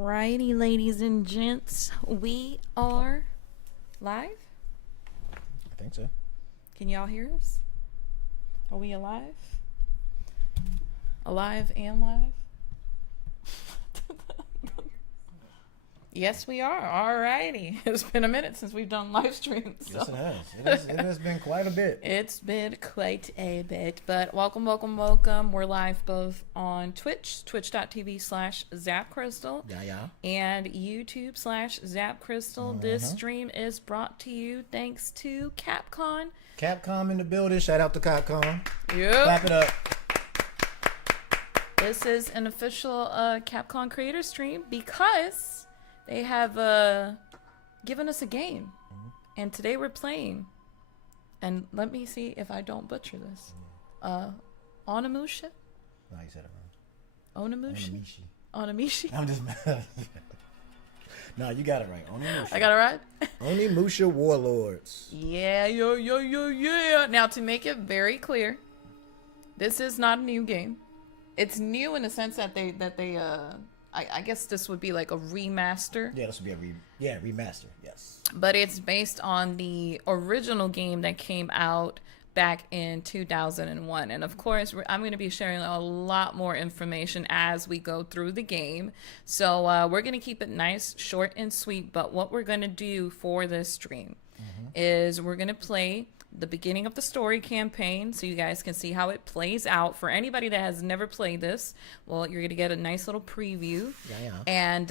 Alrighty, ladies and gents, we are live. I think so. Can y'all hear us? Are we alive? Alive and live? Yes, we are. Alrighty. It's been a minute since we've done live streams. So. Yes, it has. It has been quite a bit. It's been quite a bit. But welcome. We're live both on Twitch, twitch.tv/ZapCrystal. Yeah. And YouTube/ZapCrystal. This stream is brought to you thanks to Capcom. Capcom in the building. Shout out to Capcom. Yep. Clap it up. This is an official Capcom creator stream because they have given us a game. And today we're playing. And let me see if I don't butcher this. Onimusha? No, you said it wrong. Onimusha? Onimusha? I'm just mad. No, you got it right. Onimusha. I got it right? Onimusha Warlords. Yeah. Now, to make it very clear, this is not a new game. It's new in the sense that they I guess this would be like a remaster. Yeah, this would be a remaster, yes. But it's based on the original game that came out back in 2001. And of course, I'm going to be sharing a lot more information as we go through the game. So we're going to keep it nice, short, and sweet. But what we're going to do for this stream is we're going to play the beginning of the story campaign so you guys can see how it plays out. For anybody that has never played this, well, you're gonna get a nice little preview. And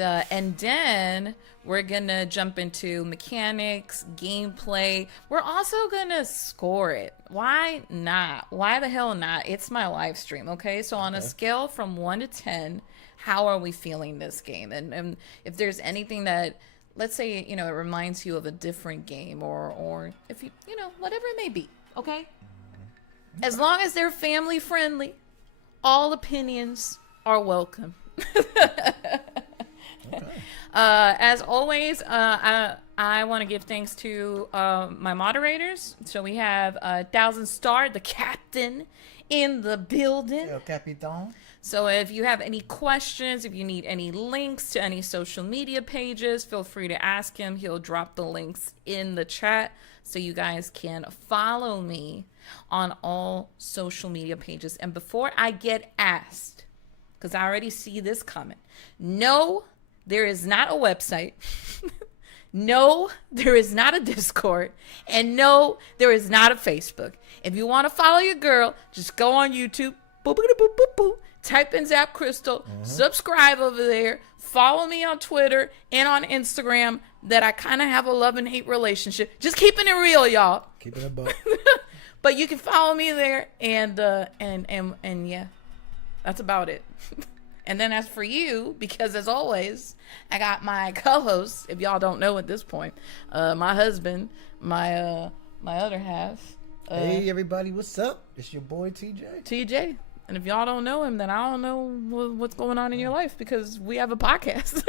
then we're gonna jump into mechanics, gameplay. We're also gonna score it. Why not? Why the hell not? It's my live stream. Okay, so on a scale from 1 to 10, how are we feeling this game? And if there's anything that, let's say, it reminds you of a different game or if you whatever it may be, okay? As long as they're family friendly, all opinions are welcome. As always, I want to give thanks to my moderators. So we have 1000 Star, the captain, in the building. El Capitan. So if you have any questions, if you need any links to any social media pages, feel free to ask him. He'll drop the links in the chat so you guys can follow me on all social media pages. And before I get asked, because I already see this comment, no, there is not a website. No, there is not a Discord. And no, there is not a Facebook. If you want to follow your girl, just go on YouTube. Boop, boop, boop, boop, boop. Type in ZapCrystal, subscribe over there, follow me on Twitter and on Instagram. That I kind of have a love and hate relationship. Just keeping it real, y'all. Keeping it buck. But you can follow me there, and yeah, that's about it. And then as for you, because as always, I got my co-host. If y'all don't know at this point, my husband, my other half. Hey everybody, what's up? It's your boy TJ. TJ. And if y'all don't know him, then I don't know what's going on in your life because we have a podcast.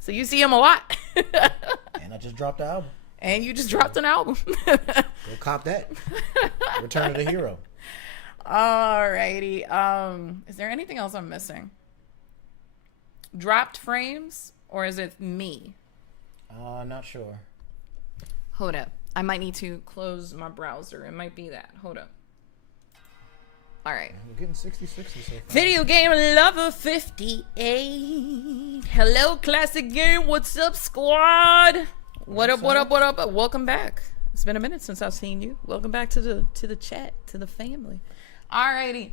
So you see him a lot. And I just dropped the album. And you just dropped an album. Go cop that. Return of the Hero. Alrighty. Is there anything else I'm missing? Dropped frames, or is it me? Not sure. Hold up. I might need to close my browser. It might be that. Hold up. All right. We're getting 60-60 so far. Video Game Lover 58. Hello, Classic Game. What's up, squad? What up? Welcome back. It's been a minute since I've seen you. Welcome back to the chat, to the family. Alrighty.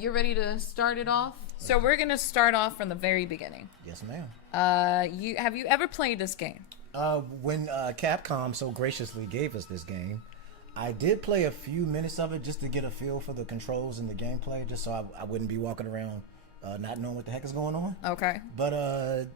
You ready to start it off? So we're gonna start off from the very beginning. Yes, ma'am. Have you ever played this game? When Capcom so graciously gave us this game, I did play a few minutes of it just to get a feel for the controls and the gameplay, just so I wouldn't be walking around not knowing what the heck is going on. Okay. But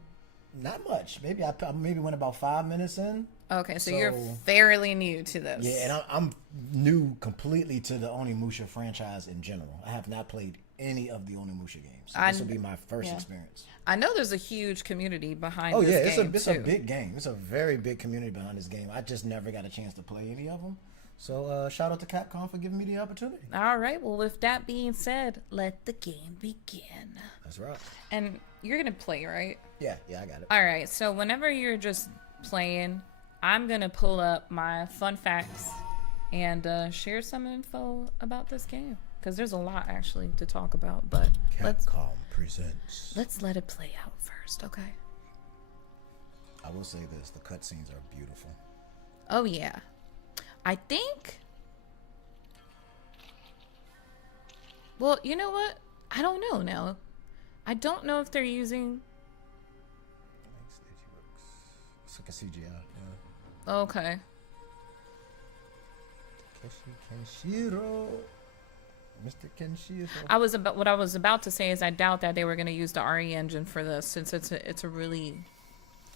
not much. Maybe I went about 5 minutes in. Okay, so you're fairly new to this. Yeah, and I'm new completely to the Onimusha franchise in general. I have not played any of the Onimusha games. So this will be my first experience. I know there's a huge community behind this game. It's a big game. It's a very big community behind this game. I just never got a chance to play any of them. So shout out to Capcom for giving me the opportunity. All right. Well, with that being said, let the game begin. That's right. And you're gonna play, right? Yeah, I got it. All right. So whenever you're just playing, I'm gonna pull up my fun facts and share some info about this game because there's a lot actually to talk about. But Capcom presents. let's let it play out first, okay? I will say this: the cutscenes are beautiful. Oh yeah, I think. Well, you know what? I don't know now. I don't know if they're using. It's like a CGI. Yeah. Okay. Kenshiro. Mr. Kenshiro. What I was about to say is I doubt that they were going to use the RE engine for this since it's a really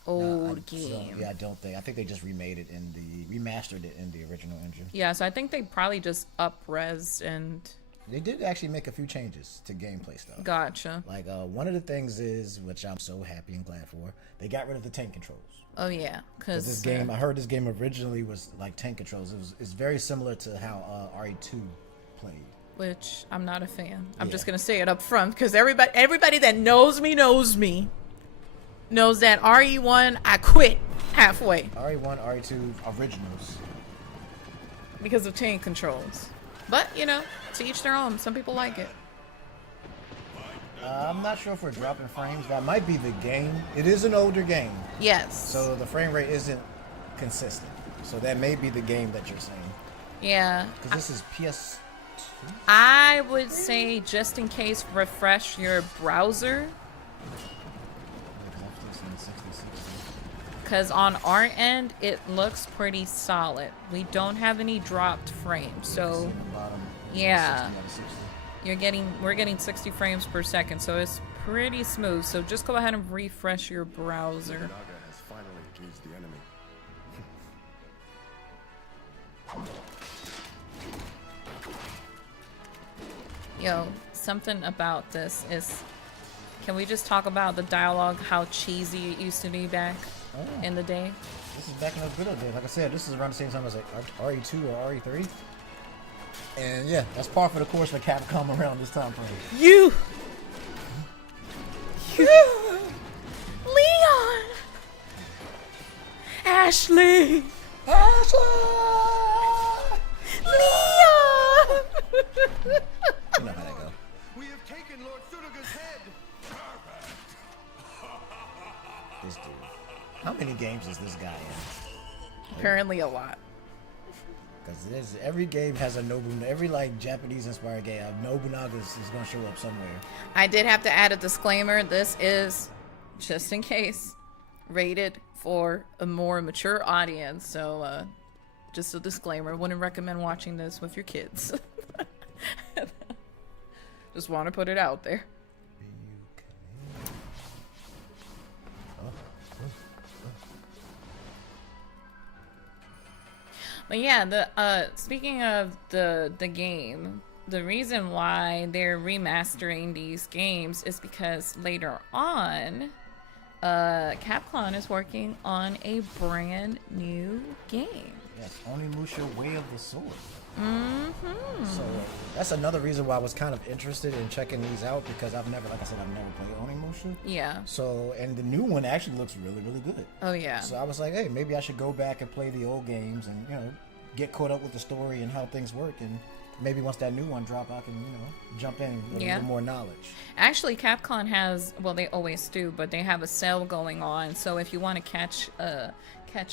old game. I don't think. I think they just remastered it in the original engine. Yeah, so I think they probably just up-res and. They did actually make a few changes to gameplay stuff. Gotcha. Like one of the things is, which I'm so happy and glad for, they got rid of the tank controls. Oh yeah, because this game, I heard this game originally was like tank controls. It's very similar to how RE2 played. Which I'm not a fan. I'm just gonna say it up front because everybody that knows me knows that RE1 I quit halfway. RE1, RE2 originals. Because of tank controls. But, you know, to each their own. Some people like it. I'm not sure if we're dropping frames. That might be the game. It is an older game. Yes. So the frame rate isn't consistent. So that may be the game that you're saying. Yeah. Because this is PS2? I would say, just in case, refresh your browser. Because on our end, it looks pretty solid. We don't have any dropped frames. So, yeah. We're getting 60 frames per second, so it's pretty smooth. So just go ahead and refresh your browser. Naga has finally engaged the enemy. Yo, something about this is, can we just talk about the dialogue, how cheesy it used to be back in the day? This is back in the good old days. Like I said, this is around the same time as like RE2 or RE3. And yeah, that's par for the course for Capcom around this time frame. Leon! Ashley! Leon! You know how that go. We have taken Lord Sudoga's head. This dude. How many games is this guy in? Apparently a lot. Because every game has a Nobunaga. Every like Japanese inspired game, Nobunaga is going to show up somewhere. I did have to add a disclaimer. This is, just in case, rated for a more mature audience. So, just a disclaimer. Wouldn't recommend watching this with your kids. Just want to put it out there. But yeah, speaking of the game, the reason why they're remastering these games is because later on, Capcom is working on a brand new game. Yes, Onimusha Way of the Sword. Mm-hmm. So that's another reason why I was kind of interested in checking these out, because I've never played Onimusha. Yeah. So, and the new one actually looks really, really good. Oh yeah. So I was like, hey, maybe I should go back and play the old games and, you know, get caught up with the story and how things work, and maybe once that new one drop, I can, you know, jump in with a little more knowledge. Actually, Capcom has, well, they always do, but they have a sale going on. So if you want to catch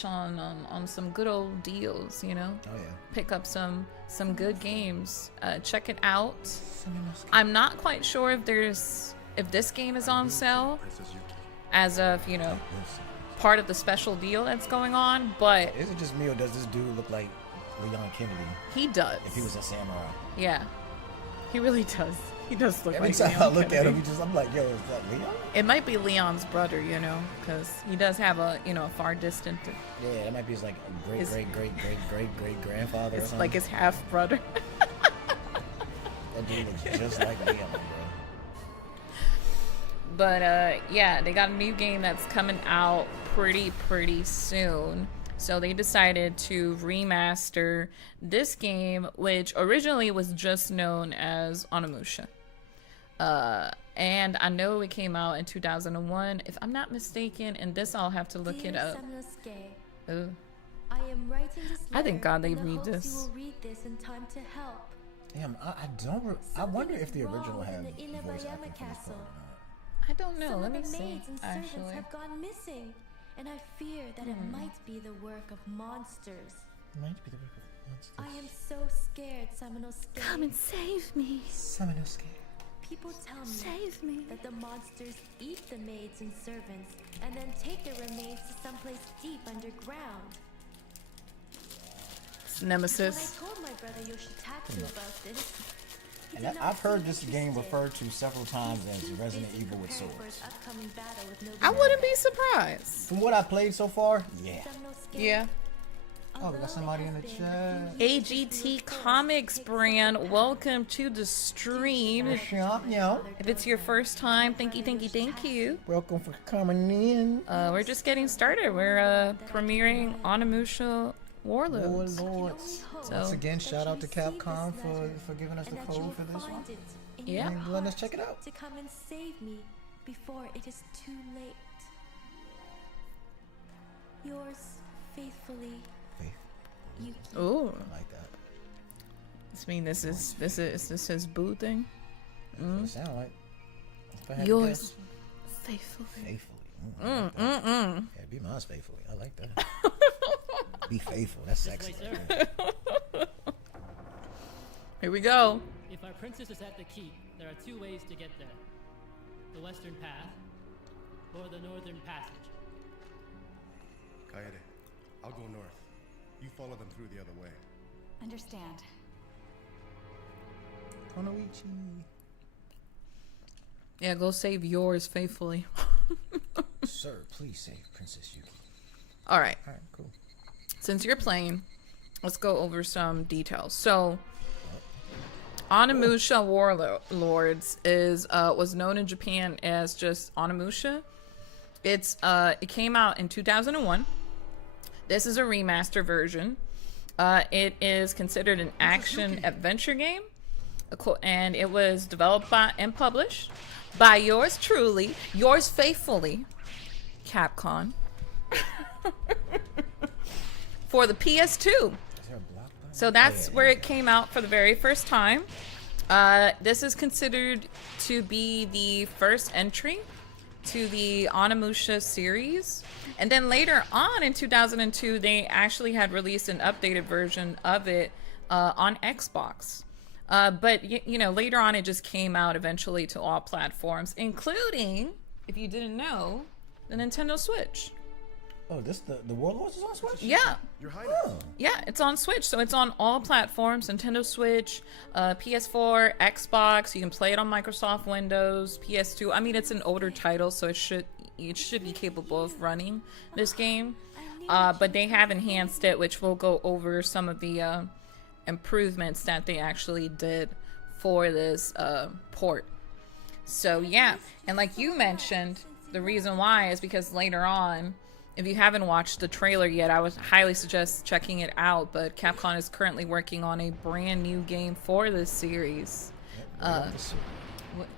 on some good old deals, you know, pick up some good games, check it out. I'm not quite sure if this game is on sale as of, you know, part of the special deal that's going on, but is it just me or does this dude look like Leon Kennedy? He does. If he was a samurai. Yeah. He really does. He does look Every like time Leon I look Kennedy. at him, I'm like, yo, is that Leon? It might be Leon's brother, you know, because he does have a, you know, a far distant. Yeah, that might be his like great grandfather. It's like his half brother. That dude looks just like Leon, bro. But yeah, they got a new game that's coming out pretty soon. So they decided to remaster this game, which originally was just known as Onimusha. And I know it came out in 2001, if I'm not mistaken, and this I'll have to look it up. Oh. I am writing this I thank God they in the read hopes this. You will read this in time to help. Damn, I don't. I wonder if the Something is original wrong had in the inner voice Bayama acting for this castle. part or not. I don't know. Some Let of me the see. maids and servants Actually, have gone missing, and I fear that it might be the work of monsters. Might be the work of monsters. I am so scared, Samanosuke. come and save me. Samanosuke. People tell me Save me. that the monsters eat the maids and servants and then take their remains to someplace deep underground. It's When I Nemesis. told my brother Yoshitatsu about this, he And did not I've heard seem this game interested. referred to several times He as seemed Resident busy Evil with preparing for swords. his upcoming battle with I Nobunaga. wouldn't be surprised. From what I played so far, yeah. Samanosuke, Yeah. Oh, we got although somebody it in has the been chat. a few years since AGT we were forced Comics to take brand, separate welcome to the stream. If it's your first time, thank you. Welcome for coming in. We're just getting started. We're premiering Onimusha Warlords. Warlords. So- Once again, shout out to that you receive Capcom this for letter giving us the and that you code will for this one. find it in Yeah. your And letting us heart check it out. to come and save me before it is too late. Yours faithfully, Faith. Yuki. Ooh, I like that. this is his boo thing. That's what it sound like. If I had to Yours guess, faithfully. faithfully. I like that. Yeah, be mine faithfully. I like that. Be faithful. That's sexy. right there. Here we go. If our princess is at the keep, there are two ways to get there. The western path, or the northern passage. Kaede, I'll go north. You follow them through the other way. Understand. Konoichi. Yeah, go save yours faithfully. Sir, please save Princess Yuki. All right. All right, cool. Since you're playing, let's go over some details. So, Onimusha Warlords is was known in Japan as just Onimusha. It came out in 2001. This is a remaster version. It is considered an action adventure game, and it was developed by and published by yours truly, yours faithfully, Capcom, for the PS2. Is there a block button? So that's where it came out for the very first time. This is considered to be the first entry to the Onimusha series. And then later on in 2002, they actually had released an updated version of it on Xbox. But, you know, later on it just came out eventually to all platforms, including, if you didn't know, the Nintendo Switch. Oh, this the Warlords is on Switch? Yeah. Your Highness. Oh. Yeah, it's on Switch, so it's on all platforms: Nintendo Switch, PS4, Xbox. You can play it on Microsoft Windows, PS2. I mean, it's an older title, so it should be capable of running this game. But they have enhanced it, which we'll go over some of the improvements that they actually did for this port. So yeah, and like you mentioned, the reason why is because later on, if you haven't watched the trailer yet, I would highly suggest checking it out. But Capcom is currently working on a brand new game for this series,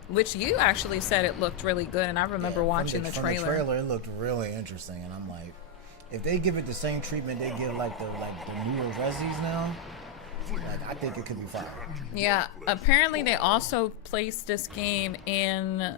which you actually said it looked really good, and I remember watching the trailer. From the trailer, it looked really interesting, and I'm like, if they give it the same treatment they give like the newer Resis now, like, I think it could be fire. Yeah, apparently they also placed this game in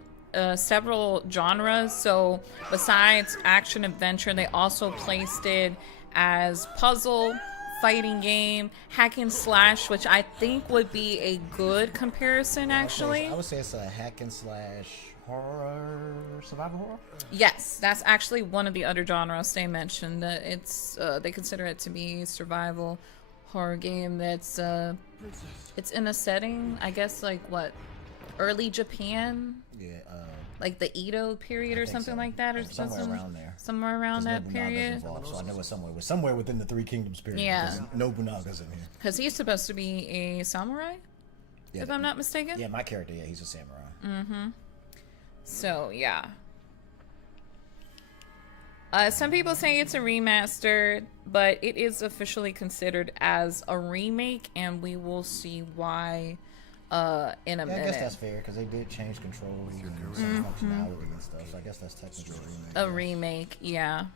several genres. So besides action adventure, they also placed it as puzzle, fighting game, hack and slash, which I think would be a good comparison actually. I would say it's a hack and slash horror, survival horror. Yes, that's actually one of the other genres they mentioned. It's they consider it to be survival horror game that's it's in a setting, I guess, like what, early Japan, Yeah, like the Edo period or think something so. like that, or Somewhere something around there. somewhere around 'cause that Nobunaga's period. involved, so I know it's somewhere within the Three Kingdoms period. Yeah. because Nobunaga's in here. Because he's supposed to be a samurai, Yeah, if I'm not mistaken. Yeah, my character, yeah, he's a samurai. So yeah. Some people say it's a remaster, but it is officially considered as a remake, and we will see why in a minute. I guess that's fair because they did change controls and some functionality and stuff. So I guess that's technically a remake. Yeah.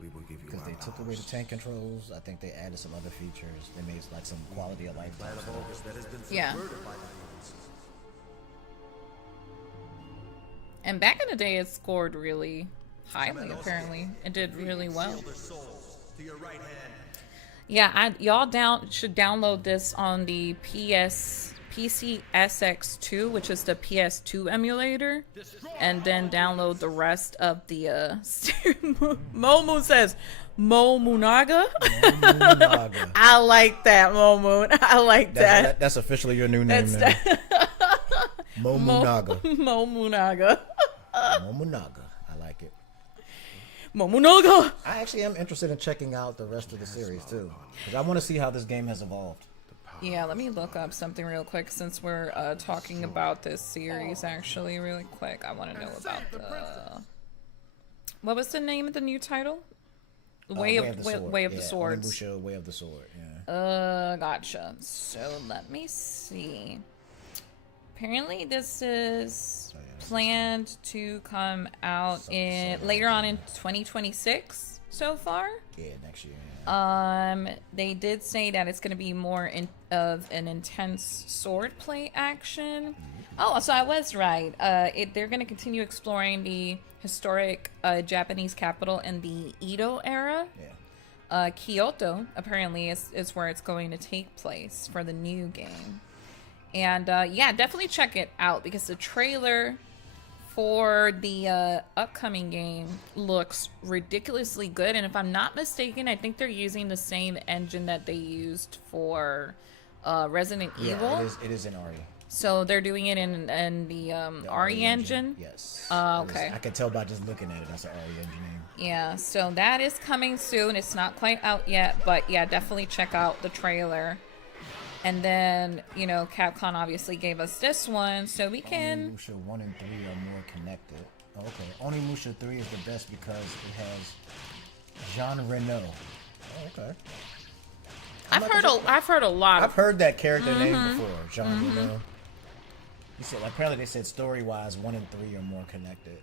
We will give you Because they took away the tank controls. I think they added some other features. They made like some quality of life type stuff. Yeah. And back in the day, it scored really highly. Apparently, it did really well. Yeah, y'all should download this on the PCSX2, which is the PS2 emulator, and then download the rest of the Momu says Momunaga. Momunaga. I like that, Momu. I like that. That's officially your new name now. Momunaga. Momunaga. Momunaga. I like it. Momunaga. I actually am interested in checking out the rest of the series too, because I want to see how this game has evolved. Yeah, let me look up something real quick since we're talking about this series. Actually, really quick, I want to know about the. What was the name of the new title? Way of the Sword. Onimusha, Way of the Sword. Yeah. Gotcha. So let me see. Apparently, this is planned to come out later on in 2026. So far. Yeah, next year. Yeah. They did say that it's going to be more of an intense swordplay action. Oh, so I was right. They're going to continue exploring the historic Japanese capital in the Edo era. Yeah. Kyoto apparently is where it's going to take place for the new game. And yeah, definitely check it out because the trailer for the upcoming game looks ridiculously good. And if I'm not mistaken, I think they're using the same engine that they used for Resident Evil. It is in RE. So they're doing it in the RE engine? Yes. Okay. I can tell by just looking at it. That's an RE engine name. Yeah, so that is coming soon. It's not quite out yet, but yeah, definitely check out the trailer. And then, you know, Capcom obviously gave us this one, so we can... Onimusha 1 and 3 are more connected. Okay, Onimusha 3 is the best because it has Jean Reno. Oh, okay. I've heard a lot. I've heard that character name before, Jean Reno. He said, apparently they said story-wise 1 and 3 are more connected.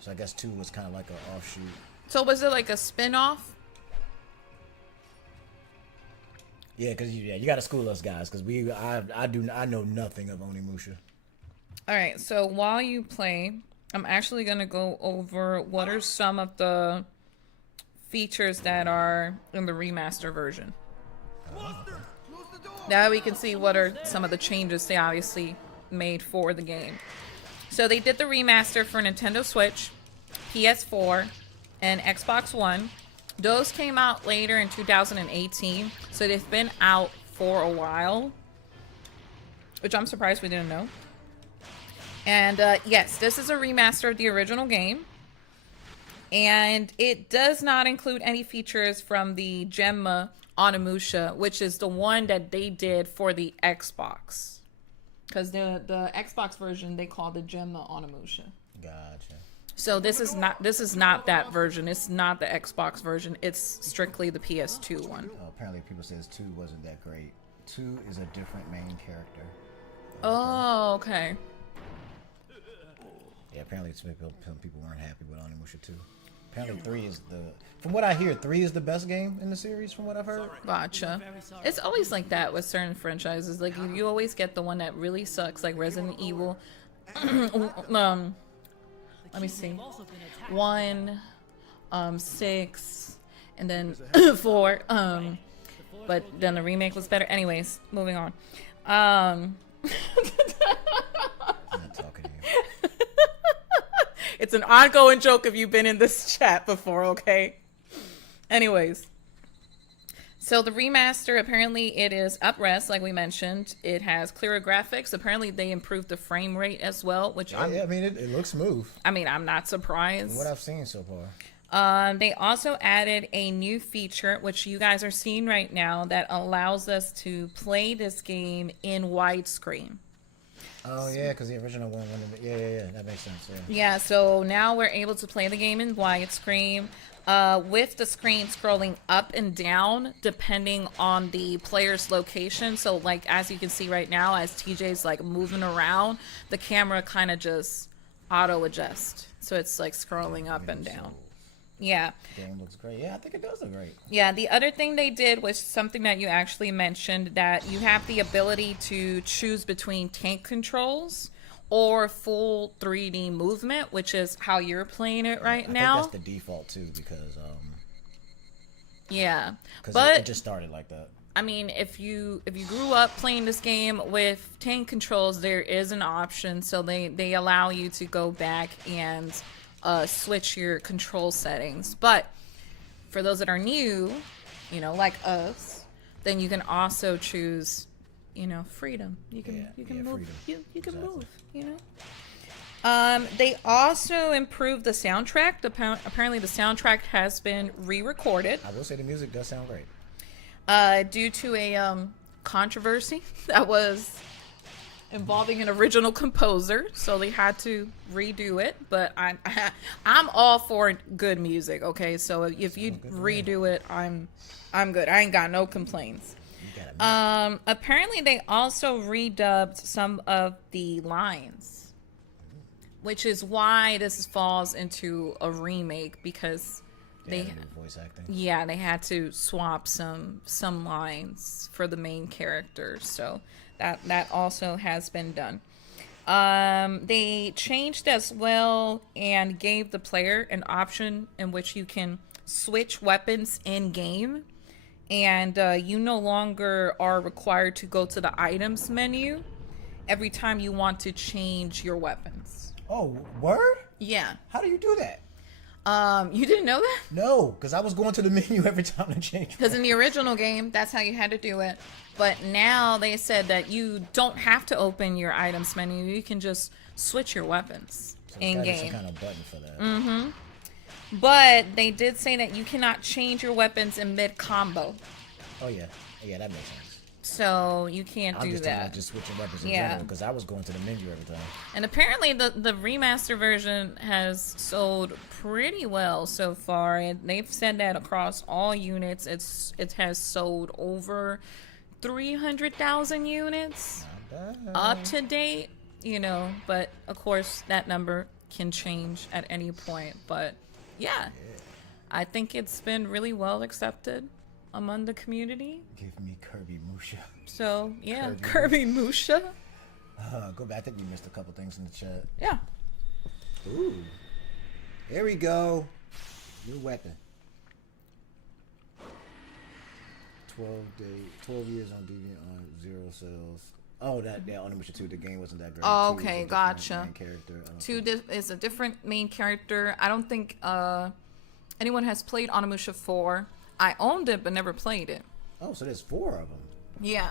So I guess 2 was kind of like an offshoot. So was it like a spin-off? Yeah, because you got to school us guys, because I know nothing of Onimusha. All right, so while you play, I'm actually going to go over what are some of the features that are in the remaster version. Now we can see what are some of the changes they obviously made for the game. So they did the remaster for Nintendo Switch, PS4, and Xbox One. Those came out later in 2018, so they've been out for a while, which I'm surprised we didn't know. And yes, this is a remaster of the original game, and it does not include any features from the Gemma Onimusha, which is the one that they did for the Xbox. Because the Xbox version they call the Gemma Onimusha. Gotcha. So this is not that version. It's not the Xbox version. It's strictly the PS2 one. Apparently people says 2 wasn't that great. 2 is a different main character. Oh, okay. Yeah, apparently some people weren't happy with Onimusha 2. Apparently 3 is from what I hear, 3 is the best game in the series from what I've heard. Gotcha. It's always like that with certain franchises. Like you always get the one that really sucks, like Resident Evil. Let me see. 1, 6, and then 4. But then the remake was better. Anyways, moving on. I'm not talking to you. It's an ongoing joke if you've been in this chat before, okay? Anyways. So the remaster, apparently it is up-res, like we mentioned. It has clearer graphics. Apparently they improved the frame rate as well, which I mean, it looks smooth. I mean, I'm not surprised. From what I've seen so far. They also added a new feature, which you guys are seeing right now, that allows us to play this game in widescreen. Oh yeah, because the original one. Yeah. That makes sense. Yeah. Yeah, so now we're able to play the game in widescreen, with the screen scrolling up and down depending on the player's location. So, like as you can see right now, as TJ's like moving around, the camera kind of just auto adjusts, so it's like scrolling up and down. Yeah. The game looks great. Yeah, I think it does look great. Yeah, the other thing they did was something that you actually mentioned, that you have the ability to choose between tank controls or full 3D movement, which is how you're playing it right now. I think that's the default too, because yeah, it just started like that. I mean, if you grew up playing this game with tank controls, there is an option. So they allow you to go back and switch your control settings. But for those that are new, like us, then you can also choose, freedom. You can move. Freedom. You can Exactly. move. They also improved the soundtrack. Apparently, the soundtrack has been re-recorded. I will say the music does sound great. Due to a controversy that was involving an original composer, so they had to redo it. But I'm all for good music. Okay, so if you redo it, I'm good. I ain't got no complaints. Apparently, they also redubbed some of the lines, which is why this falls into a remake, because they voice acting. Yeah, they had to swap some lines for the main character, so that also has been done. They changed as well and gave the player an option in which you can switch weapons in game, and you no longer are required to go to the items menu every time you want to change your weapons. Oh, word? Yeah. How do you do that? You didn't know that? No, because I was going to the menu every time to change. Because in the original game, that's how you had to do it. But now they said that you don't have to open your items menu. You can just switch your weapons in game. Some kind of button for that. But they did say that you cannot change your weapons in mid combo. Oh yeah, that makes sense. So you can't do just that. Just switching weapons in general, because I was going to the menu every time. And apparently the remaster version has sold pretty well so far. And they've said that across all units, it has sold over 300,000 units up to date. But of course that number can change at any point. But yeah, I think it's been really well accepted among the community. Give me Kirby Musha. So yeah, Kirby Musha. Go back. I think we missed a couple things in the chat. Yeah. Ooh. There we go. New weapon. 12 years on Deviant on 0 sales. Oh, that Onimusha 2, the game wasn't that great. Oh, okay, gotcha. Main character. Is a different main character. I don't think anyone has played Onimusha 4. I owned it but never played it. Oh, so there's 4 of them. Yeah.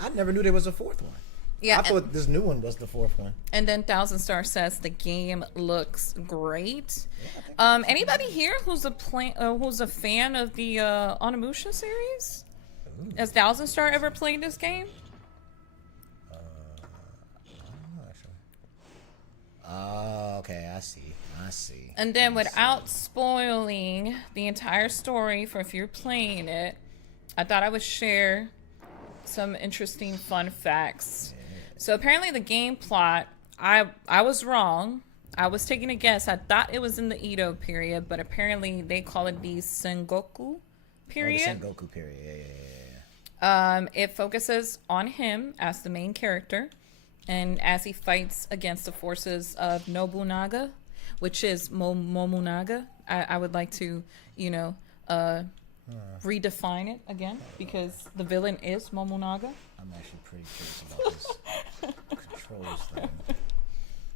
I never knew there was a 4th one. Yeah. I thought this new one was the 4th one. And then Thousand Star says the game looks great. Yeah, anybody here who's a fan of the Onimusha series? Ooh. Has Thousand Star ever played this game? Oh, okay, I see. And then without spoiling the entire story for if you're playing it, I thought I would share some interesting fun facts. So apparently the game plot, I was wrong. I was taking a guess. I thought it was in the Edo period, but apparently they call it the Sengoku period. Oh, the Sengoku period, yeah. It focuses on him as the main character, and as he fights against the forces of Nobunaga, which is Momonaga. I would like to, redefine it again, because the villain is Momonaga. I'm actually pretty curious about this controls thing.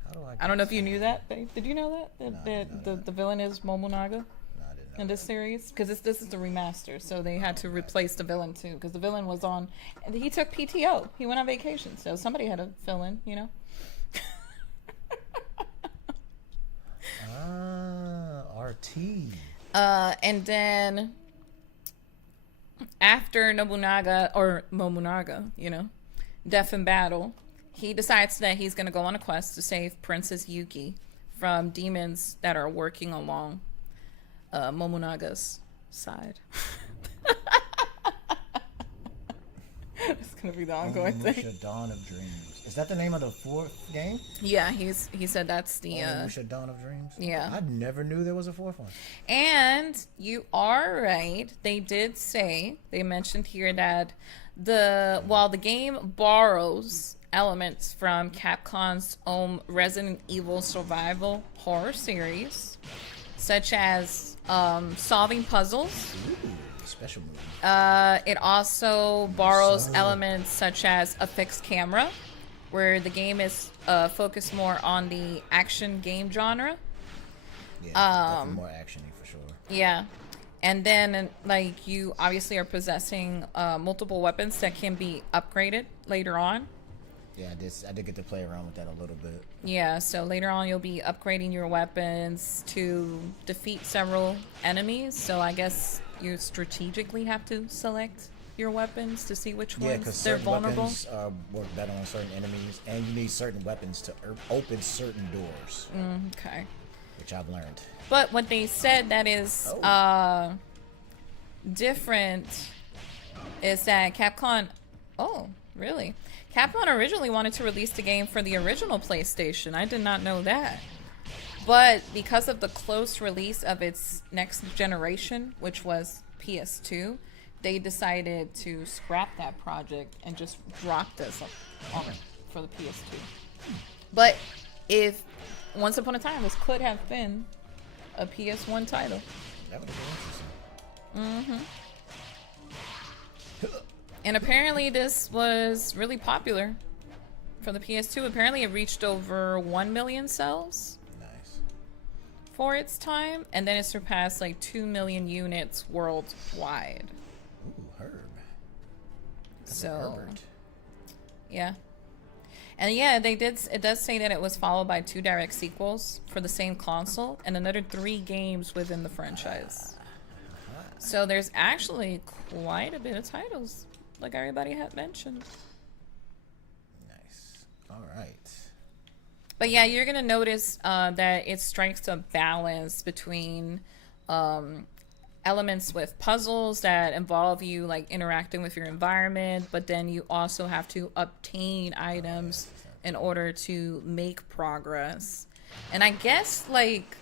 How do I don't know if you knew that, babe. Did you know that? No, I didn't know The villain is Momonaga No, I didn't know in this series? Because this is the remaster, so they had to replace the villain too, because the villain was on... He took PTO. He went on vacation, so somebody had to fill in, RT. And then after Nobunaga, or Momonaga, death in battle, he decides that he's going to go on a quest to save Princess Yuki from demons that are working along Momonnaga's side. It's going to be the ongoing thing. Onimusha Dawn of Dreams. Is that the name of the fourth game? Yeah, he said that's the... Onimusha Dawn of Dreams? Yeah. I never knew there was a fourth one. And you are right. They did say, they mentioned here that while the game borrows elements from Capcom's own Resident Evil survival horror series, such as solving puzzles. Ooh, special movie. It also borrows elements such as a fixed camera, where the game is focused more on the action game genre. Yeah, definitely more actiony for sure. Yeah. And then, like, you obviously are possessing multiple weapons that can be upgraded later on. Yeah, I did get to play around with that a little bit. Yeah, so later on you'll be upgrading your weapons to defeat several enemies. So I guess you strategically have to select your weapons to see which Yeah, ones because they're certain vulnerable. weapons work better on certain enemies, and you need certain weapons to open certain doors, Okay. which I've learned. But what they said that is different is that Capcom... Oh, really? Capcom originally wanted to release the game for the original PlayStation. I did not know that. But because of the close release of its next generation, which was PS2, they decided to scrap that project and just drop this on it for the PS2. But if once upon a time this could have been a PS1 title. That would have been interesting. And apparently this was really popular for the PS2. Apparently it reached over 1 million sales Nice. for its time, and then it surpassed like 2 million units worldwide. Ooh, Herb. So, Herbert. yeah. And yeah, it does say that it was followed by 2 direct sequels for the same console and another 3 games within the franchise. So there's actually quite a bit of titles, like everybody had mentioned. Nice. All right. But yeah, you're gonna notice that it strikes a balance between elements with puzzles that involve you like interacting with your environment, but then you also have to obtain items in order to make progress. And I guess like,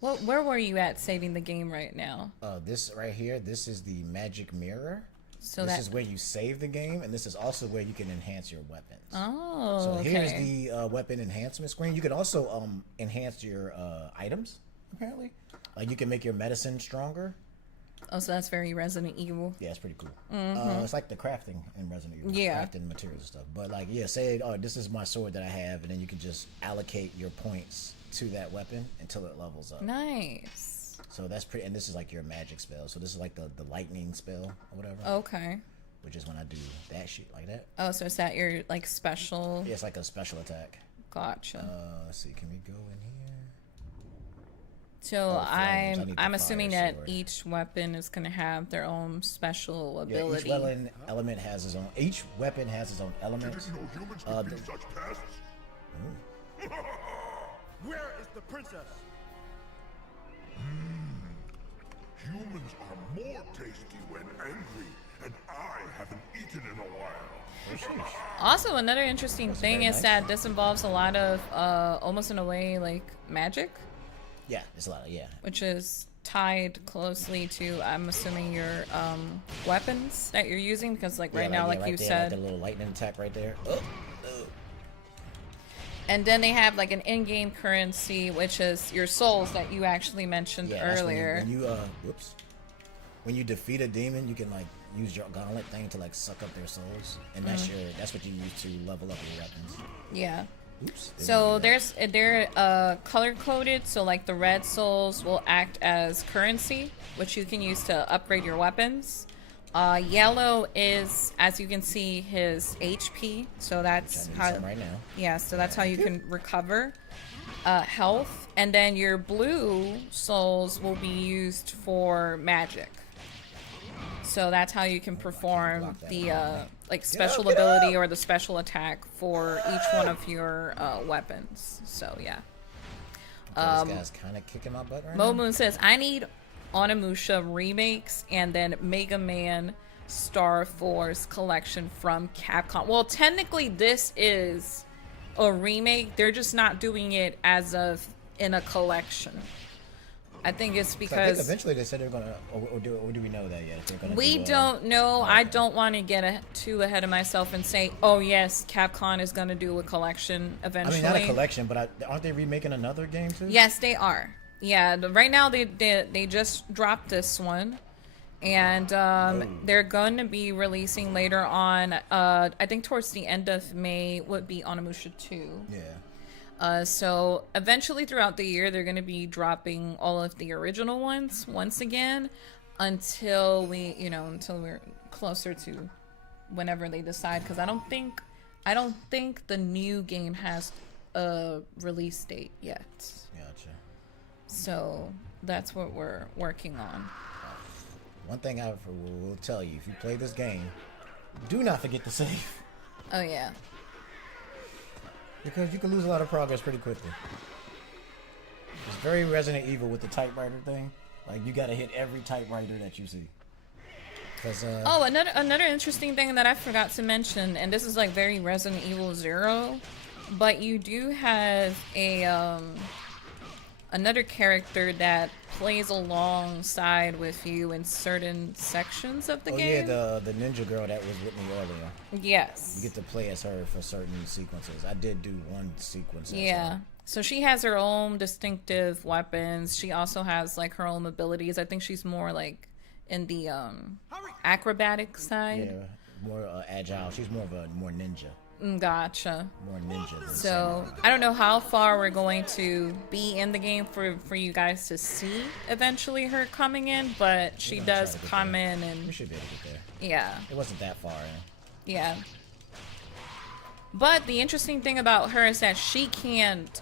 where were you at saving the game right now? This right here, this is the magic mirror. So this that is where you save the game, and this is also where you can enhance your weapons. Oh, So okay. here's the weapon enhancement screen. You can also enhance your items, apparently. Like you can make your medicine stronger. Oh, so that's very Resident Evil. Yeah, it's pretty cool. It's like the crafting in Resident Evil. Yeah. Crafting materials and stuff. But like, yeah, say, oh, this is my sword that I have, and then you can just allocate your points to that weapon until it levels up. Nice. So that's pretty, and this is like your magic spell. So this is like the lightning spell or whatever. Okay. Which is when I do that shit like that. Oh, so is that your like special? Yeah, it's like a special attack. Gotcha. Let's see, can we go in here? So flames. I need the I'm assuming fire that sword. each weapon is gonna have their own special Yeah, ability. each element has its own. Each weapon has its own element. Didn't know humans could be such pests. Where is the princess? Humans are more tasty when angry, and I haven't eaten in a while. Also, another interesting thing very is nice. that this involves a lot of almost in a way like magic, Yeah, it's a lot. Yeah. which is tied closely to I'm assuming your weapons that you're using, because like right now, like you there, said. like the little lightning attack right there. Oh. And then they have like an in-game currency, which is your souls that you actually mentioned Yeah, that's earlier. when you defeat a demon, you can like use your gauntlet thing to like suck up their souls, and that's what you use to level up your weapons. Yeah. Oops. So they're color coded. So like the red souls will act as currency, which you can use to upgrade your weapons. Yellow is, as you can see, his HP. So that's I need how. some right now. Yeah. So that's how you can recover health. And then your blue souls will be used for magic. So that's how you can perform block that. the like special get ability or the special attack for each one of your weapons. So yeah. This guy's kind of kicking my butt right now. Momoon says, I need Onimusha remakes and then Mega Man Star Force collection from Capcom. Well, technically this is a remake. They're just not doing it as in a collection. I think it's So I because think eventually they said they're gonna, or do we know that yet? If they're gonna we do, don't know. I don't want to get too ahead of myself and say, oh yes, Capcom is going to do a collection I eventually. mean, not a collection, but aren't they remaking another game too? Yes, they are. Yeah, right now they just dropped this one, and they're going to be releasing later on. I think towards the end of May would be Onimusha 2. Yeah. So eventually throughout the year, they're going to be dropping all of the original ones once again until we're closer to whenever they decide. Because I don't think the new game has a release date yet. Gotcha. So that's what we're working on. One thing I will tell you: if you play this game, do not forget to save, Oh yeah. because you can lose a lot of progress pretty quickly. It's very Resident Evil with the typewriter thing. Like, you gotta hit every typewriter that you see. Cause, Oh, another interesting thing that I forgot to mention, and this is like very Resident Evil 0, but you do have a another character that plays alongside with you in certain sections of the game. yeah, the ninja girl that was with me earlier. Yes. You get to play as her for certain sequences. I did do one sequence. As Yeah. her. So she has her own distinctive weapons. She also has like her own abilities. I think she's more like in the acrobatic side. Yeah, more agile. She's more of a ninja. Gotcha. More ninja than So I don't know how far we're going to be in the game for you guys to see eventually her coming in, but she gonna try does to get come there. in We and should be able to get there. yeah, It wasn't that far in. yeah. But the interesting thing about her is that she can't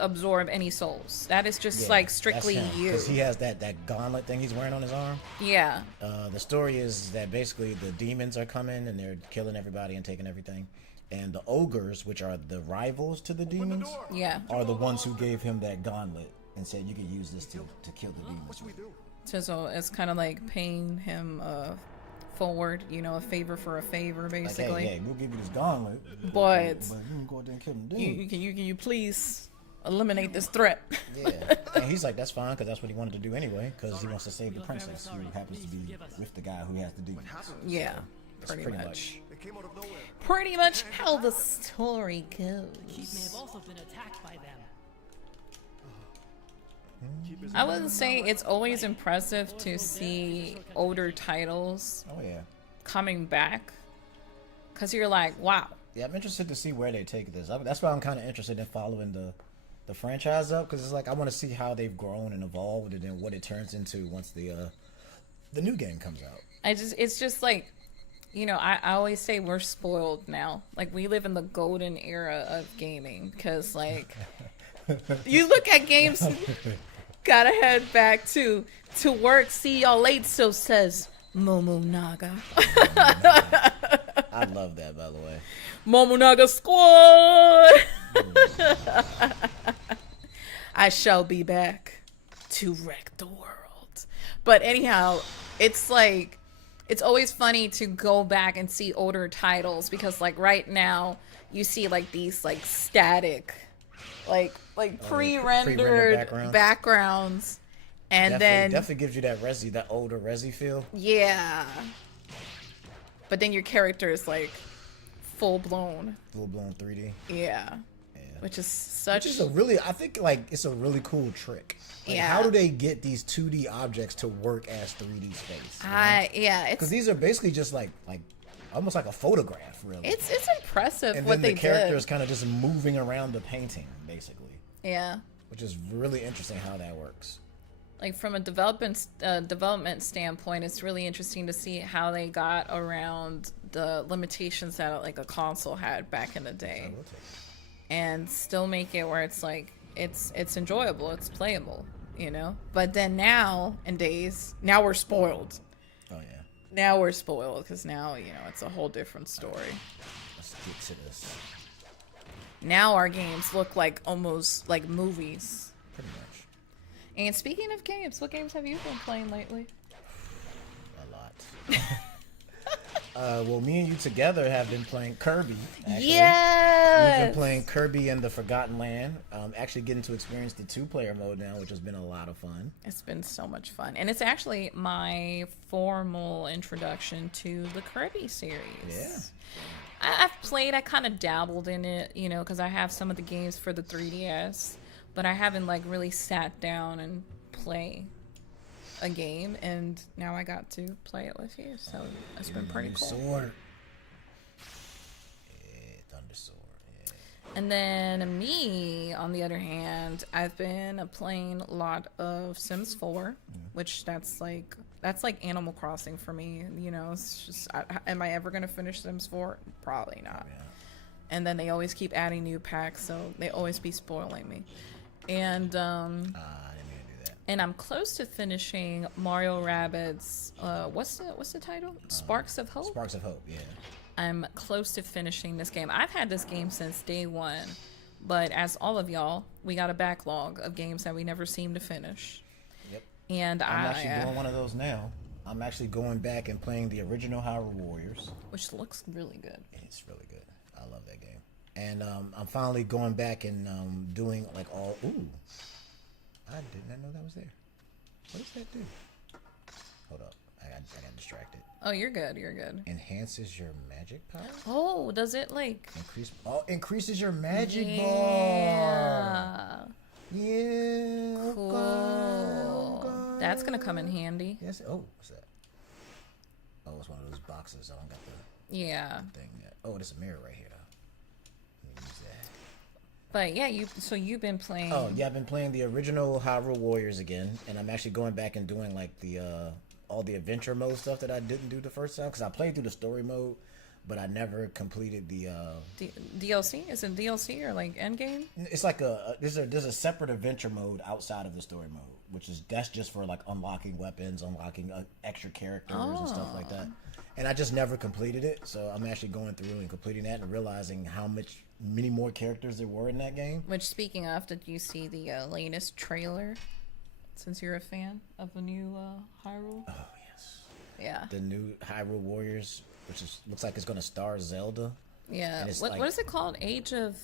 absorb any souls. That is just like strictly you. Because he has that gauntlet thing he's wearing on his arm. Yeah. The story is that basically the demons are coming and they're killing everybody and taking everything. And the ogres, which are the rivals to the demons, Yeah. are the ones who gave him that gauntlet and said you can use this to kill the demons. So it's kind of like paying him forward, a favor for a favor, basically. Like, hey, we'll give you this gauntlet, But you can go out there and kill them demons. you please eliminate this threat. Yeah, and he's like, that's fine, because that's what he wanted to do anyway, because he wants to save the princess, who happens to be with the guy who has the demons. Yeah, That's pretty much. They came out of nowhere. Pretty much how the story Keep may have goes. also been attacked by them. I would say it's always impressive to see older titles Oh yeah. coming back, because you're like, wow. Yeah, I'm interested to see where they take this. That's why I'm kind of interested in following the franchise up, because it's like I want to see how they've grown and evolved, and then what it turns into once the new game comes out. It's just like, I always say we're spoiled now. Like, we live in the golden era of gaming, because like, you look at games, gotta head back to work. See y'all late. So says Momonaga. I love that, by the way. Momonaga Squad. I shall be back to wreck the world. But anyhow, it's like, it's always funny to go back and see older titles, because like right now you see like these like static, like pre-rendered pre-rendered backgrounds. And then definitely gives you that older Resi feel. yeah, but then your character is like full blown, Full blown 3D. yeah, which is such Which is I think like it's a really cool trick. Like, Yeah. how do they get these 2D objects to work as 3D space? yeah, Because these are basically just like almost like a photograph, really. it's impressive and what then they the character is did. kind of just moving around the painting, basically, Yeah, which is really interesting how that works. like from a development standpoint, it's really interesting to see how they got around the limitations that like a console had back in the day, and still make it where it's like it's enjoyable, it's playable, But then now we're spoiled. Oh yeah. Now we're spoiled because now, it's a whole different story. Let's get to this. Now our games look like almost like movies. Pretty much. And speaking of games, what games have you been playing lately? A lot. Well, me and you together have been playing Kirby. Actually. Yes! We've been playing Kirby and the Forgotten Land. Actually getting to experience the 2-player mode now, which has been a lot of fun. It's been so much fun. And it's actually my formal introduction to the Kirby series. Yeah. I kind of dabbled in it, because I have some of the games for the 3DS, but I haven't like really sat down and play a game, and now I got to play it with you, so it's been pretty cool. Sword. Yeah, Thunder Sword. Yeah. And then me, on the other hand, I've been playing a lot of Sims 4, which that's like Animal Crossing for me. It's just, am I ever gonna finish Sims 4? Probably not. Yeah. And then they always keep adding new packs, so they always be spoiling me. And I didn't mean to do that. and I'm close to finishing Mario Rabbids. What's the title? Sparks of Hope. Sparks of Hope. Yeah. I'm close to finishing this game. I've had this game since day one, but as all of y'all, we got a backlog of games that we never seem to finish. Yep. And I'm actually doing one of those now. I'm actually going back and playing the original Hyrule Warriors. which looks really good. It's really good. I love that game. And I'm finally going back and doing like all. Ooh, I did not know that was there. What does that do? Hold up, I got distracted. Oh, you're good. You're good. Enhances your magic power. Oh, does it like? Increases your magic bar. Yeah. Yeah. Cool. Okay. That's gonna come in handy. Yes. Oh, what's that? Oh, it's one of those boxes. I don't got the Yeah. thing yet. Oh, there's a mirror right here. Let me use that. But yeah, you've been playing. Oh yeah, I've been playing the original Hyrule Warriors again, and I'm actually going back and doing like the all the adventure mode stuff that I didn't do the first time because I played through the story mode, but I never completed the. DLC? Is it DLC or like endgame? It's like there's a separate adventure mode outside of the story mode, that's just for like unlocking weapons, unlocking extra characters and stuff like that. And I just never completed it, so I'm actually going through and completing that and realizing how many more characters there were in that game. Which, speaking of, did you see the latest trailer? Since you're a fan of the new Hyrule. Oh yes. Yeah. The new Hyrule Warriors, which looks like it's going to star Zelda. Yeah. And it's What is it called? Age of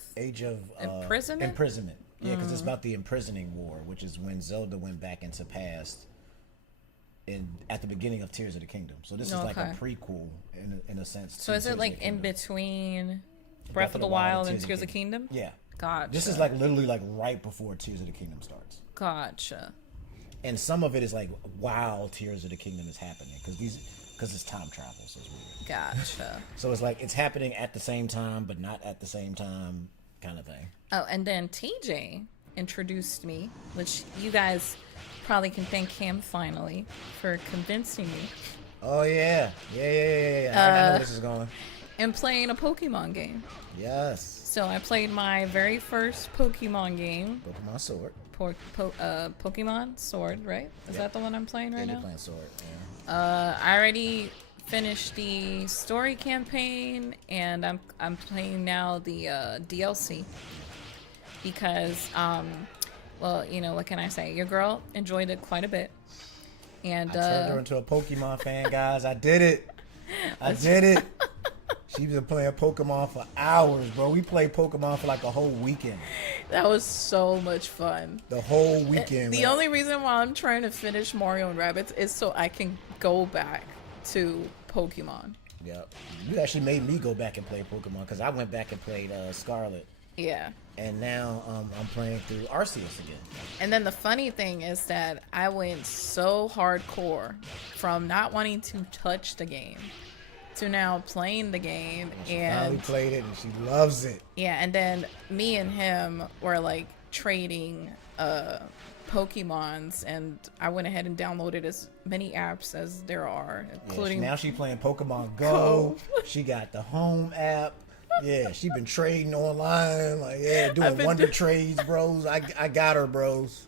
Imprisonment? Imprisonment. Yeah, because it's about the imprisoning war, which is when Zelda went back into past at the beginning of Tears of the Kingdom. So this is like a prequel in a sense. So is it like in between Breath of the Wild and Tears of the Kingdom? Yeah. Gotcha. This is like literally like right before Tears of the Kingdom starts. Gotcha. And some of it is like while Tears of the Kingdom is happening because it's time travel, so it's weird. Gotcha. So it's like it's happening at the same time, but not at the same time, kind of thing. Oh, and then TJ introduced me, which you guys probably can thank him finally for convincing me. Oh yeah. I already know where this is going. And playing a Pokemon game. Yes. So I played my very first Pokemon game. Pokemon Sword. Pokemon Sword, right? Is that the one I'm playing right You're now? playing Sword. Yeah. I already finished the story campaign, and I'm playing now the DLC because well, what can I say? Your girl enjoyed it quite a bit, and I turned her into a Pokemon fan, guys. I did it. I did it. She's been playing Pokemon for hours, bro. We played Pokemon for like a whole weekend. that was so much fun. The whole weekend. The only reason why I'm trying to finish Mario and Rabbids is so I can go back to Pokemon. Yep. You actually made me go back and play Pokemon because I went back and played Scarlet. Yeah. And now I'm playing through Arceus again. And then the funny thing is that I went so hardcore from not wanting to touch the game to now playing the game. She And finally played it and she loves it. yeah, and then me and him were like trading Pokemons, and I went ahead and downloaded as many apps as there are, including Now she's playing Pokemon Go. She got the home app. Yeah, she been trading online, like doing wonder trades, bros. I got her, bros.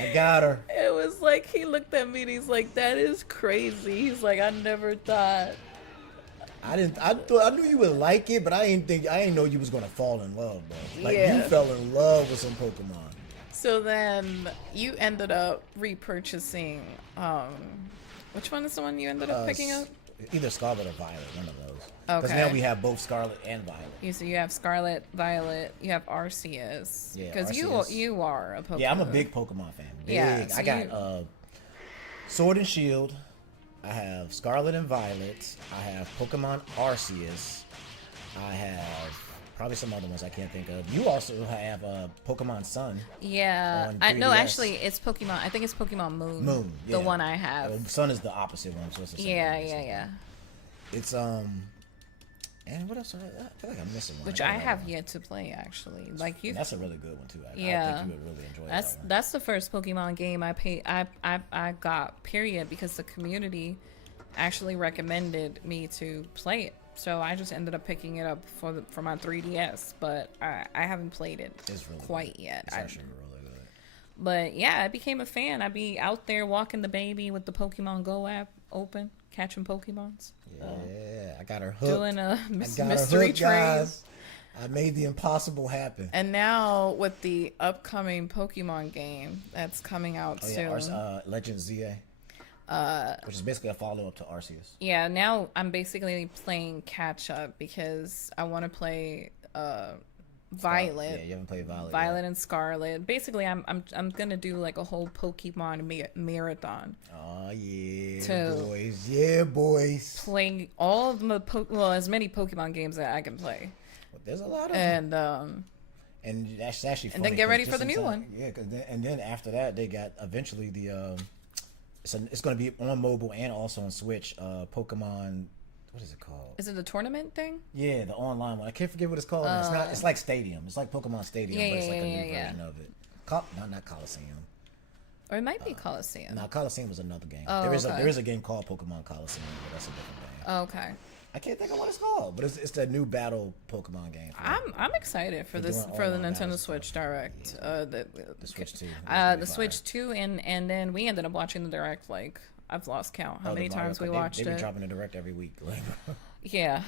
I got her. It was like he looked at me and he's like, "That is crazy." He's like, "I never thought." I knew you would like it, but I didn't know you was gonna fall in love, bro. Like Yeah. you fell in love with some Pokemon. So then you ended up repurchasing. Which one is the one you ended up picking up? Either Scarlet or Violet, one of those. Because Okay. now we have both Scarlet and Violet. So you have Scarlet, Violet. You have Arceus. Yeah, Because Arceus. you are a Pokemon. Yeah, I'm a big Pokemon fan. Big. Yeah, so I got Sword and Shield. I have Scarlet and Violet. I have Pokemon Arceus. I have probably some other ones I can't think of. You also have Pokemon Sun. Yeah. on I no, 3DS. actually, it's Pokemon. I think it's Pokemon Moon. Moon. Yeah. The one I have. Sun is the opposite one. So it's the same Yeah, one, yeah, yeah. It's and what else? I feel like I'm missing one. Which gotta I have have one. yet to play, actually. Like you. That's a really good one too. I Yeah. think you would really enjoy That's that one. that's the first Pokemon game I got, period, because the community actually recommended me to play it. So I just ended up picking it up for my 3DS, but I haven't played it It's really quite good. yet. It's actually really good. But yeah, I became a fan. I'd be out there walking the baby with the Pokemon Go app open, catching Pokemons. Yeah, I got her hooked. Doing a I got her mystery hooked, train. guys. I made the impossible happen. And now with the upcoming Pokemon game that's coming out Oh soon. yeah, Legend ZA. Which is basically a follow-up to Arceus. Yeah, now I'm basically playing catch up because I want to play Violet. Yeah, you haven't played Violet. Violet and Scarlet. Basically, I'm gonna do like a whole Pokemon marathon, Oh yeah, To- boys. Yeah, boys. playing all of the as many Pokemon games that I can play, But there's a lot of them. and That's actually And funny then get 'cause ready just for the in new time- one. Yeah, and then after that they got eventually the it's going to be on mobile and also on Switch. Pokemon, what is it called? is it the tournament thing? Yeah, the online one. I can't forget what it's called. It's not. It's like Stadium. It's like Pokemon Stadium, Yeah, but it's like yeah, a new yeah, version of it. No, not Coliseum. Or it might be Coliseum. No, Coliseum was another game. Oh, there is okay. there is a game called Pokemon Coliseum, but that's a different game. Oh, okay. I can't think of what it's called, but it's the new battle Pokemon game. I'm excited for They're this doing for the online Nintendo battles Switch stuff. Direct. The Switch 2. The Switch 2, and then we ended up watching the Direct. Like, I've lost count how many times we watched They've been it. dropping a direct every week. Yeah,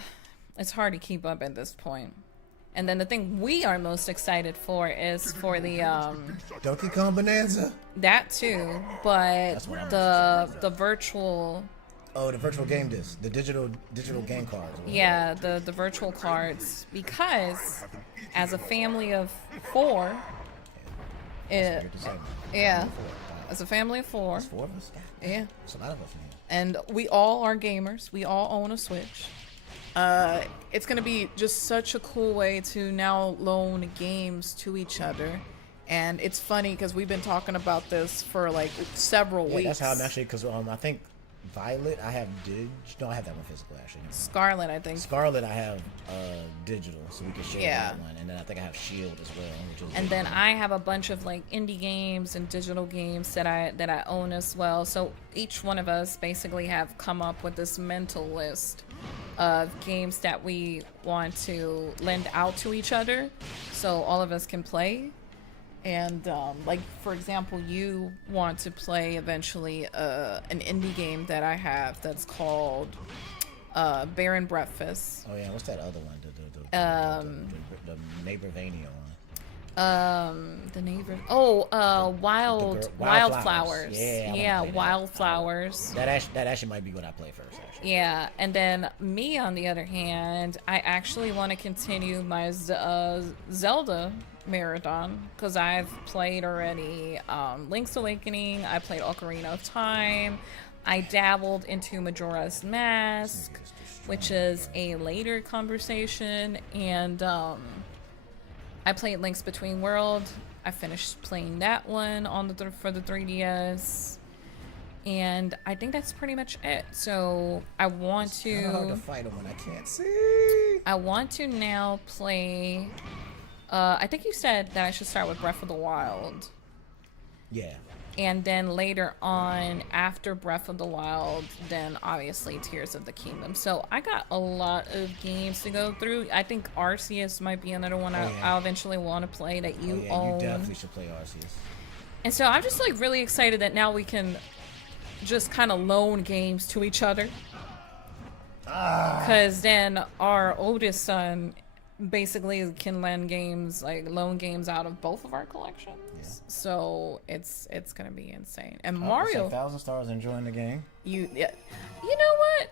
it's hard to keep up at this point. And then the thing we are most excited for is for the Donkey Kong Bonanza. that too, but That's what I'm the virtual, Oh, the virtual game disc, the digital game cards. yeah, the virtual cards, because as a family of 4, it, yeah, as a family of 4, There's 4 of us. God, yeah. there's a lot of us in here. And we all are gamers. We all own a Switch. It's gonna be just such a cool way to now loan games to each other, and it's funny because we've been talking about this for like several Yeah, weeks. that's how I'm actually, because I think Violet I have no, I have that one physical actually. Never mind. Scarlet, I think. Scarlet I have digital, so we can share Yeah. that one, and then I think I have Shield as well. Which is And then I have a bunch of like indie games and digital games that I own as well. So each one of us basically have come up with this mental list of games that we want to lend out to each other, so all of us can play. And like for example, you want to play eventually an indie game that I have that's called Bear and Breakfast. Oh yeah, what's that other one? The Neighborvania one. The neighbor. Wildflowers. Wildflowers. Yeah, I wanna play that. Wildflowers. That actually might be what I play first. Actually. Yeah, and then me on the other hand, I actually want to continue my Zelda marathon because I've played already Link's Awakening. I played Ocarina of Time. I dabbled into Majora's Mask, which is a later conversation, and I played Link's Between World. I finished playing that one on for the 3DS, and I think that's pretty much it. So I want It's kinda hard to to fight them when I can't see. now play. I think you said that I should start with Breath of the Wild, Yeah. and then later on, after Breath of the Wild, then obviously Tears of the Kingdom. So I got a lot of games to go through. I think Arceus might be another one Oh, yeah. I'll eventually want to play that you Oh, yeah, own. you definitely should play Arceus. And so I'm just like really excited that now we can just kind of loan games to each other. Because then our oldest son basically can lend games, like loan games out of both of our collections. Yeah. So it's gonna be insane. And Mario, 1,000 stars enjoying the game. You know what?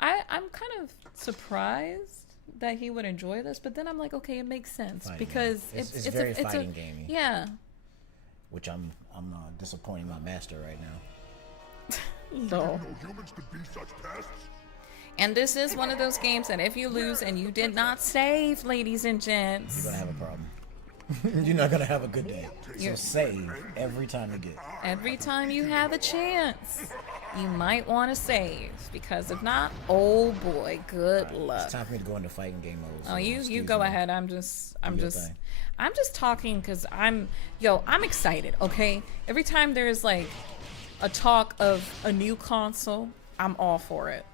I'm kind of surprised that he would enjoy this, but then I'm like, okay, it makes sense Fighting because game. It's very fighting gamey. Yeah. Which I'm disappointing my master right now. So. Humans could be such pests. And this is one of those games that if you lose and you did not save, ladies and gents, you're gonna have a problem. You're not gonna have a good day. So save every time you get. Every time you have a chance, you might want to save, because if not, oh boy, good luck. It's time for me to go into fighting game mode. So you go ahead. I'm just talking because I'm excited. Okay, every time there's like a talk of a new console, I'm all for it.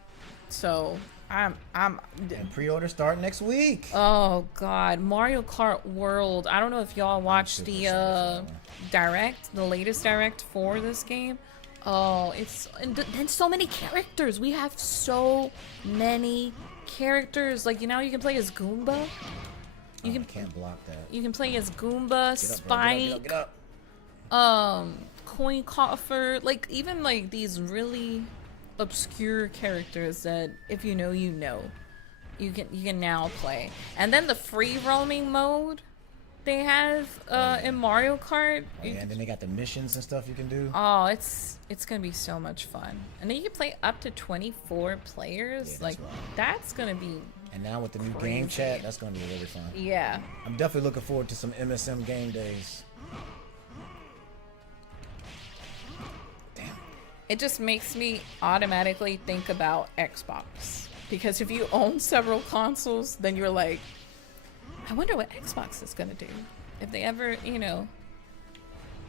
So I'm and pre-order start next week. Oh God, Mario Kart World. I don't know if y'all watched the direct, the latest direct for this game. Oh, and so many characters. We have so many characters. Like, you know, you can play as Goomba. You can't block that. You can play as Goomba, Spike, get up. Coin Coffer. Like, even like these really obscure characters that if you know, you can now play. And then the free roaming mode they have in Mario Kart. And then they got the missions and stuff you can do. Oh, it's gonna be so much fun. And then you can play up to 24 players. Yeah, that's gonna be. And now with the new crazy game chat, that's gonna be really fun. Yeah. I'm definitely looking forward to some MSM game days. It just makes me automatically think about Xbox. Because if you own several consoles, then you're like, I wonder what Xbox is going to do. If they ever,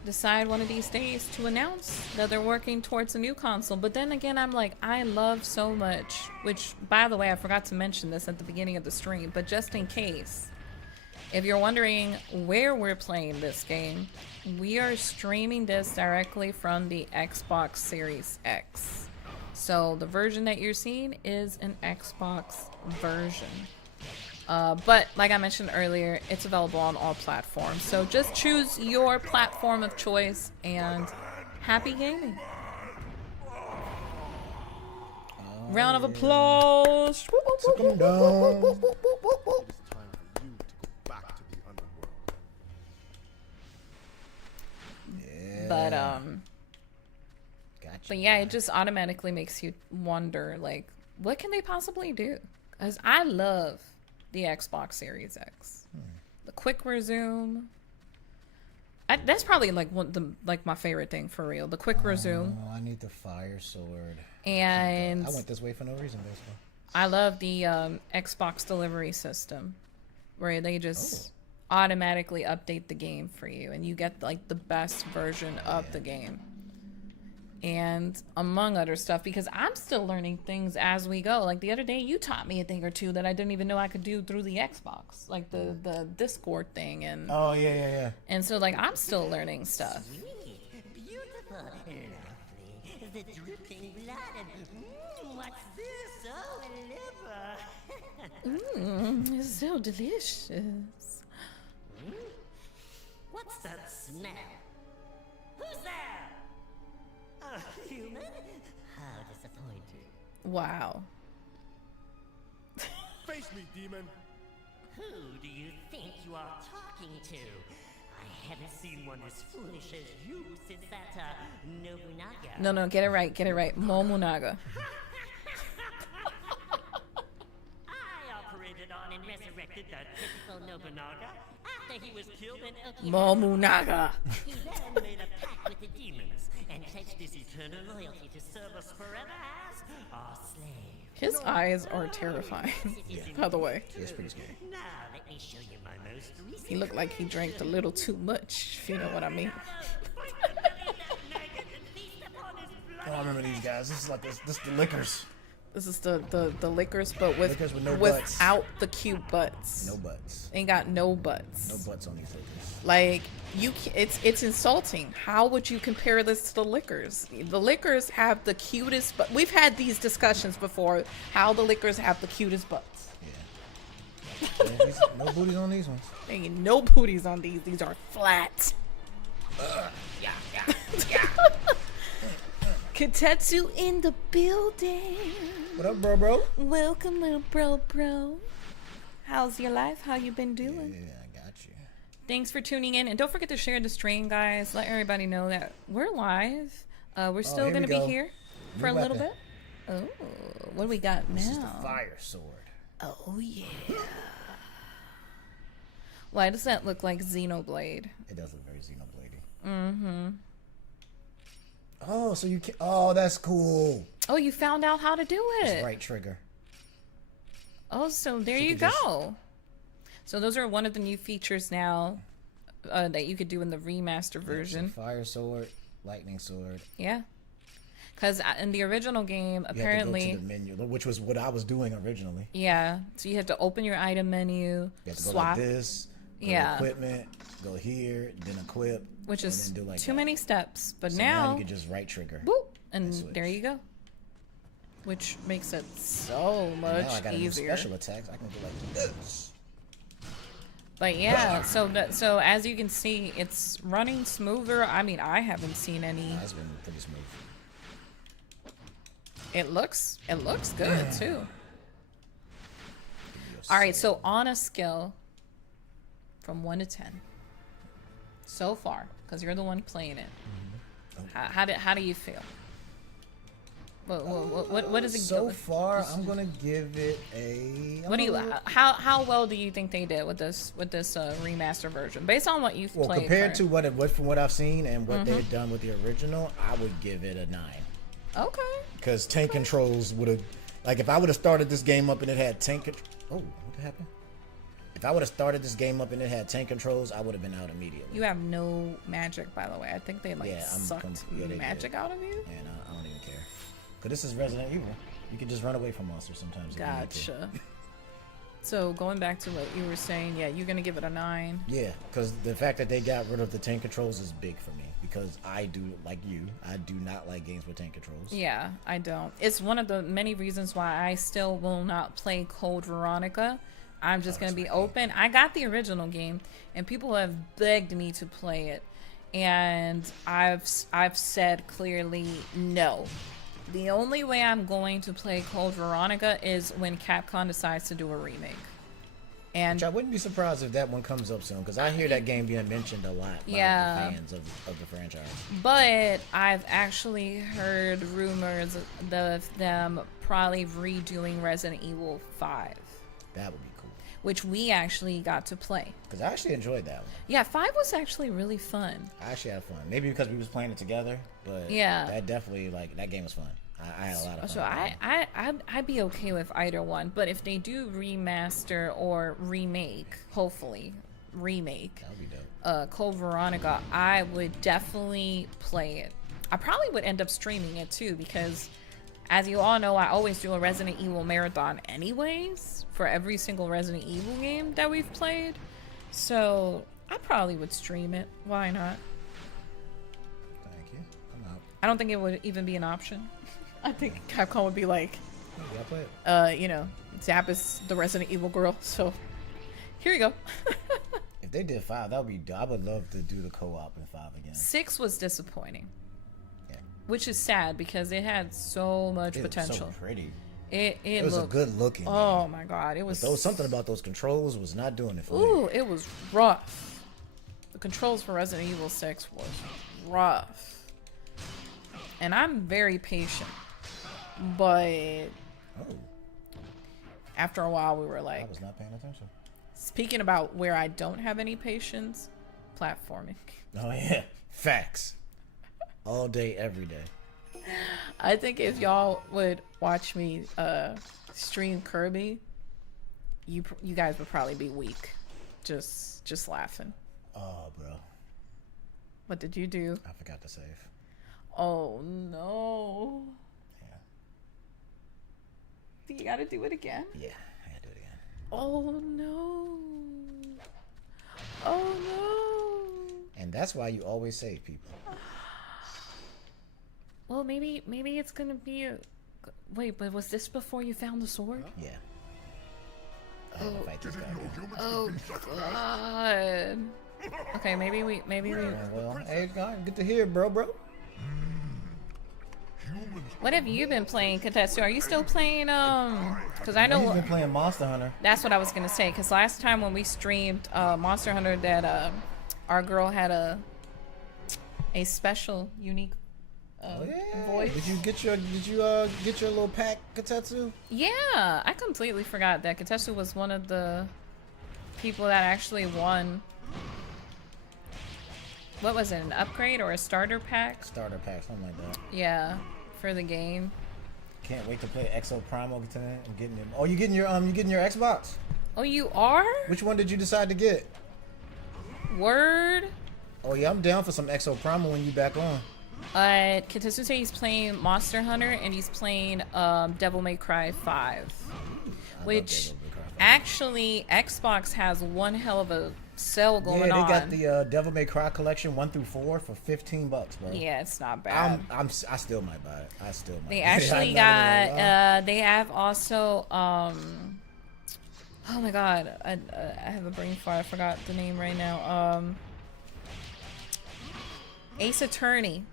decide one of these days to announce that they're working towards a new console. But then again, I'm like, I love so much, which, by the way, I forgot to mention this at the beginning of the stream, but just in case, if you're wondering where we're playing this game, we are streaming this directly from the Xbox Series X. So the version that you're seeing is an Xbox version. But like I mentioned earlier, it's available on all platforms. So just choose your platform of choice and happy gaming. Round of applause. Took 'em down. But Gotcha. but yeah, it just automatically makes you wonder, like, what can they possibly do? Because I love the Xbox Series X. The quick resume. That's probably like my favorite thing for real. The quick resume. I need the fire sword. And I went this way for no reason, basically. I love the Xbox delivery system, where they just automatically update the game for you, and you get like the best version of the game. And among other stuff, because I'm still learning things as we go. Like the other day, you taught me a thing or two that I didn't even know I could do through the Xbox, like the Discord thing. And oh yeah. And so like I'm still learning stuff. Sweet, beautiful, lovely, the dripping blood, and what's this? Oh, liver. It's so delicious. What's that smell? Who's there? A human? How disappointing. Wow. Face me, demon. Who do you think you are talking to? I haven't seen one as foolish as you since that, Nobunaga. No, get it right. Momunaga. I operated on and resurrected that typical Nobunaga after he was killed in Okinawa. Momunaga. He then made a pact with the demons and pledged his eternal loyalty to serve us forever as our slave. His eyes are terrifying, by the way. It's pretty scary. Now let me show you my most recent. He looked like he drank a little too much, if you know what I mean. Oh, I remember these guys. This is like this the liquors. This is the liquors, but Liquors with no without the cute butts. No butts. Ain't got no butts. No butts on these liquors. Like it's insulting. How would you compare this to the liquors? The liquors have the cutest, but we've had these discussions before. How the liquors have the cutest butts. Yeah, no booties on these ones. Ain't no booties on these. These are flat. Yeah. Katetsu in the building. What up, bro? Welcome, little bro. How's your life? How you been doing? Yeah, I got you. Thanks for tuning in, and don't forget to share the stream, guys. Let everybody know that we're live. We're still here gonna we be go. here for New a little weapon. bit. Oh, what do we got now? This is the fire sword. Oh yeah. Why does that look like Xenoblade? It does look very Xenoblade-y. Mm-hmm. Oh, so you can. Oh, that's cool. Oh, you found out how to do it. It's right trigger. Oh, so there you can just- go. So those are one of the new features now that you could do in the remaster version. So fire sword, lightning sword. Yeah. Because in the original game, You have apparently... to go to the menu, which was what I was doing originally. Yeah. So you have to open your item menu, You have to go swap, like this. Go Yeah. to equipment. Go here. Then equip. which and is then do like too that. many steps. But So now, you can just right trigger. boop, and switch. there you go. Which makes it so And much now I got easier. special attacks. I can do like this. But yeah, so as you can see, it's running smoother. I mean, I haven't seen any. That's been pretty smooth. It looks good too. All right, so on a scale from 1 to 10, so far, because you're the one playing it, how do you feel? What is it? So far, I'm gonna give it a. What do you? How well do you think they did with this remaster version, based on what you've Well, played? compared to what from what I've seen and what they've done with the original, I would give it a 9. Okay. Because tank controls would have, like, if I would have started this game up and it had tank. Oh, what happened? If I would have started this game up and it had tank controls, I would have been out immediately. You have no magic, by the way. I think they sucked they magic did. out of you. And I don't even care. Because this is Resident Evil. You can just run away from monsters sometimes. if you need to. Gotcha. So going back to what you were saying, yeah, you're gonna give it a 9. Yeah, because the fact that they got rid of the tank controls is big for me. Because I do, like you, I do not like games with tank controls. Yeah, I don't. It's one of the many reasons why I still will not play Code Veronica. I'm just gonna be open. I got the original game, and people have begged me to play it, and I've said clearly no. The only way I'm going to play Code Veronica is when Capcom decides to do a remake. And Which I wouldn't be surprised if that one comes up soon, because I hear that game being mentioned a lot by Yeah. the fans of the franchise. but I've actually heard rumors of them probably redoing Resident Evil 5, That would be cool. which we actually got to play. Because I actually enjoyed that one. Yeah, 5 was actually really fun. I actually had fun. Maybe because we was playing it together, but Yeah. that definitely, like, that game was fun. I had a lot of fun. So with that one. I'd be okay with either one, but if they do remaster or remake, hopefully remake, That would be dope. Code Veronica, I would definitely play it. I probably would end up streaming it too, because as you all know, I always do a Resident Evil marathon anyways for every single Resident Evil game that we've played. So I probably would stream it. Why not? Thank you. I'm out. I don't think it would even be an option. I think Capcom would be like, Oh, yeah, I play it. Zap is the Resident Evil girl, so here you go. If they did 5, that would be dope. I would love to do the co-op in 5 again. 6 was disappointing, Yeah. which is sad because it had so much It was potential. so pretty. It It was a looked, good looking oh game. my god, it was There was something about those controls was not doing it for me. Ooh, it was rough. The controls for Resident Evil 6 was rough. And I'm very patient. But Oh, after a while we were I like, was not paying attention. speaking about where I don't have any patience, platforming. Oh yeah, facts. All day, every day. I think if y'all would watch me stream Kirby, you guys would probably be weak, just laughing. Oh, bro, What did you do? I forgot to save. Oh no. Yeah. You gotta do it again. Yeah, I gotta do it again. Oh no. Oh no. And that's why you always save people. Well, maybe it's gonna be a... Wait, but was this before you found the sword? Yeah. I had to fight this guy again. Oh god. Okay, maybe we Well, hey, God, good to hear, bro. What have you been playing, Katetsu? Are you still playing because I He's know been playing Monster Hunter. that's what I was gonna say, because last time when we streamed Monster Hunter, that our girl had a special unique voice. Did you get your little pack, Katetsu? Yeah, I completely forgot that Katetsu was one of the people that actually won. What was it, an upgrade or a starter pack? Starter pack, something like that. Yeah, for the game. Can't wait to play Exo Primal tonight. I'm getting it. Oh, you getting your Xbox? Oh, you are? Which one did you decide to get? Word. Oh yeah, I'm down for some Exo Primal when you back on. Katetsu said he's playing Monster Hunter and he's playing Devil May Cry 5. Which actually Xbox has one hell of a sale going on. Yeah, they got the Devil May Cry collection 1 through 4 for $15, bro. Yeah, it's not bad. I still might buy it. I still might. They actually got they have also oh my god, I have a brain fart. I forgot the name right now. Ace Attorney.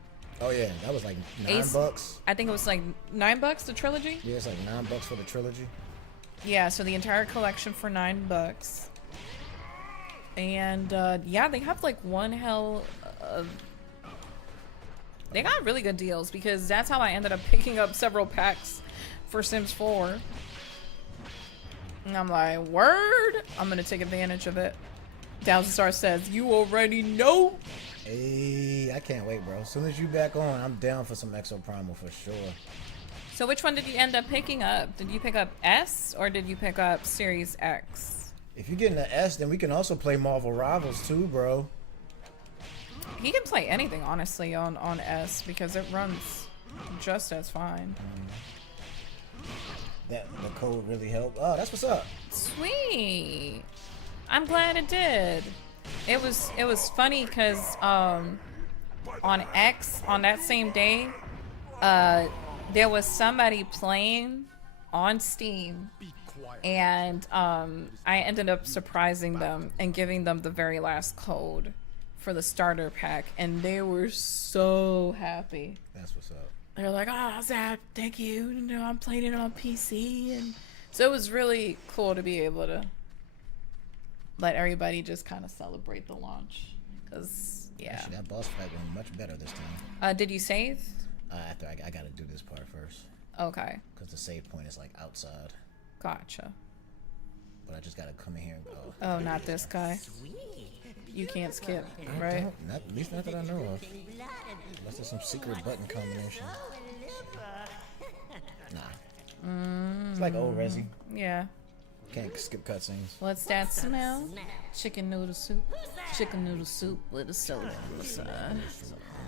Oh yeah, that was like $9. I think it was like $9 the trilogy. Yeah, it's like $9 for the trilogy. Yeah, so the entire collection for $9. And yeah, they have like one hell of... They got really good deals, because that's how I ended up picking up several packs for Sims 4. And I'm like, word? I'm gonna take advantage of it. Thousand Star says, you already know. Hey, I can't wait, bro. As soon as you back on, I'm down for some Exo Primal for sure. So which one did you end up picking up? Did you pick up S or did you pick up Series X? If you're getting an S, then we can also play Marvel Rivals too, bro. He can play anything, honestly, on S, because it runs just as fine. That the code really helped. Oh, that's what's up. Sweet. I'm glad it did. It was funny because on X on that same day, there was somebody playing on Steam, and I ended up surprising them and giving them the very last code for the starter pack, and they were so happy. That's what's up. They're like, "Oh, Zap, thank you. You know, I'm playing it on PC," and so it was really cool to be able to let everybody just kind of celebrate the launch. Cause yeah, actually, that boss fight went much better this time. Did you save? After I gotta do this part first. Okay. Because the save point is like outside. Gotcha. But I just gotta come in here and go. Oh, not this guy. You can't skip, right? Not, at least not that I know of. Unless there's some secret button combination. Nah. It's like old Resi. Yeah. Can't skip cutscenes. What's that smell? Chicken noodle soup. Chicken noodle soup with a soda on the side. On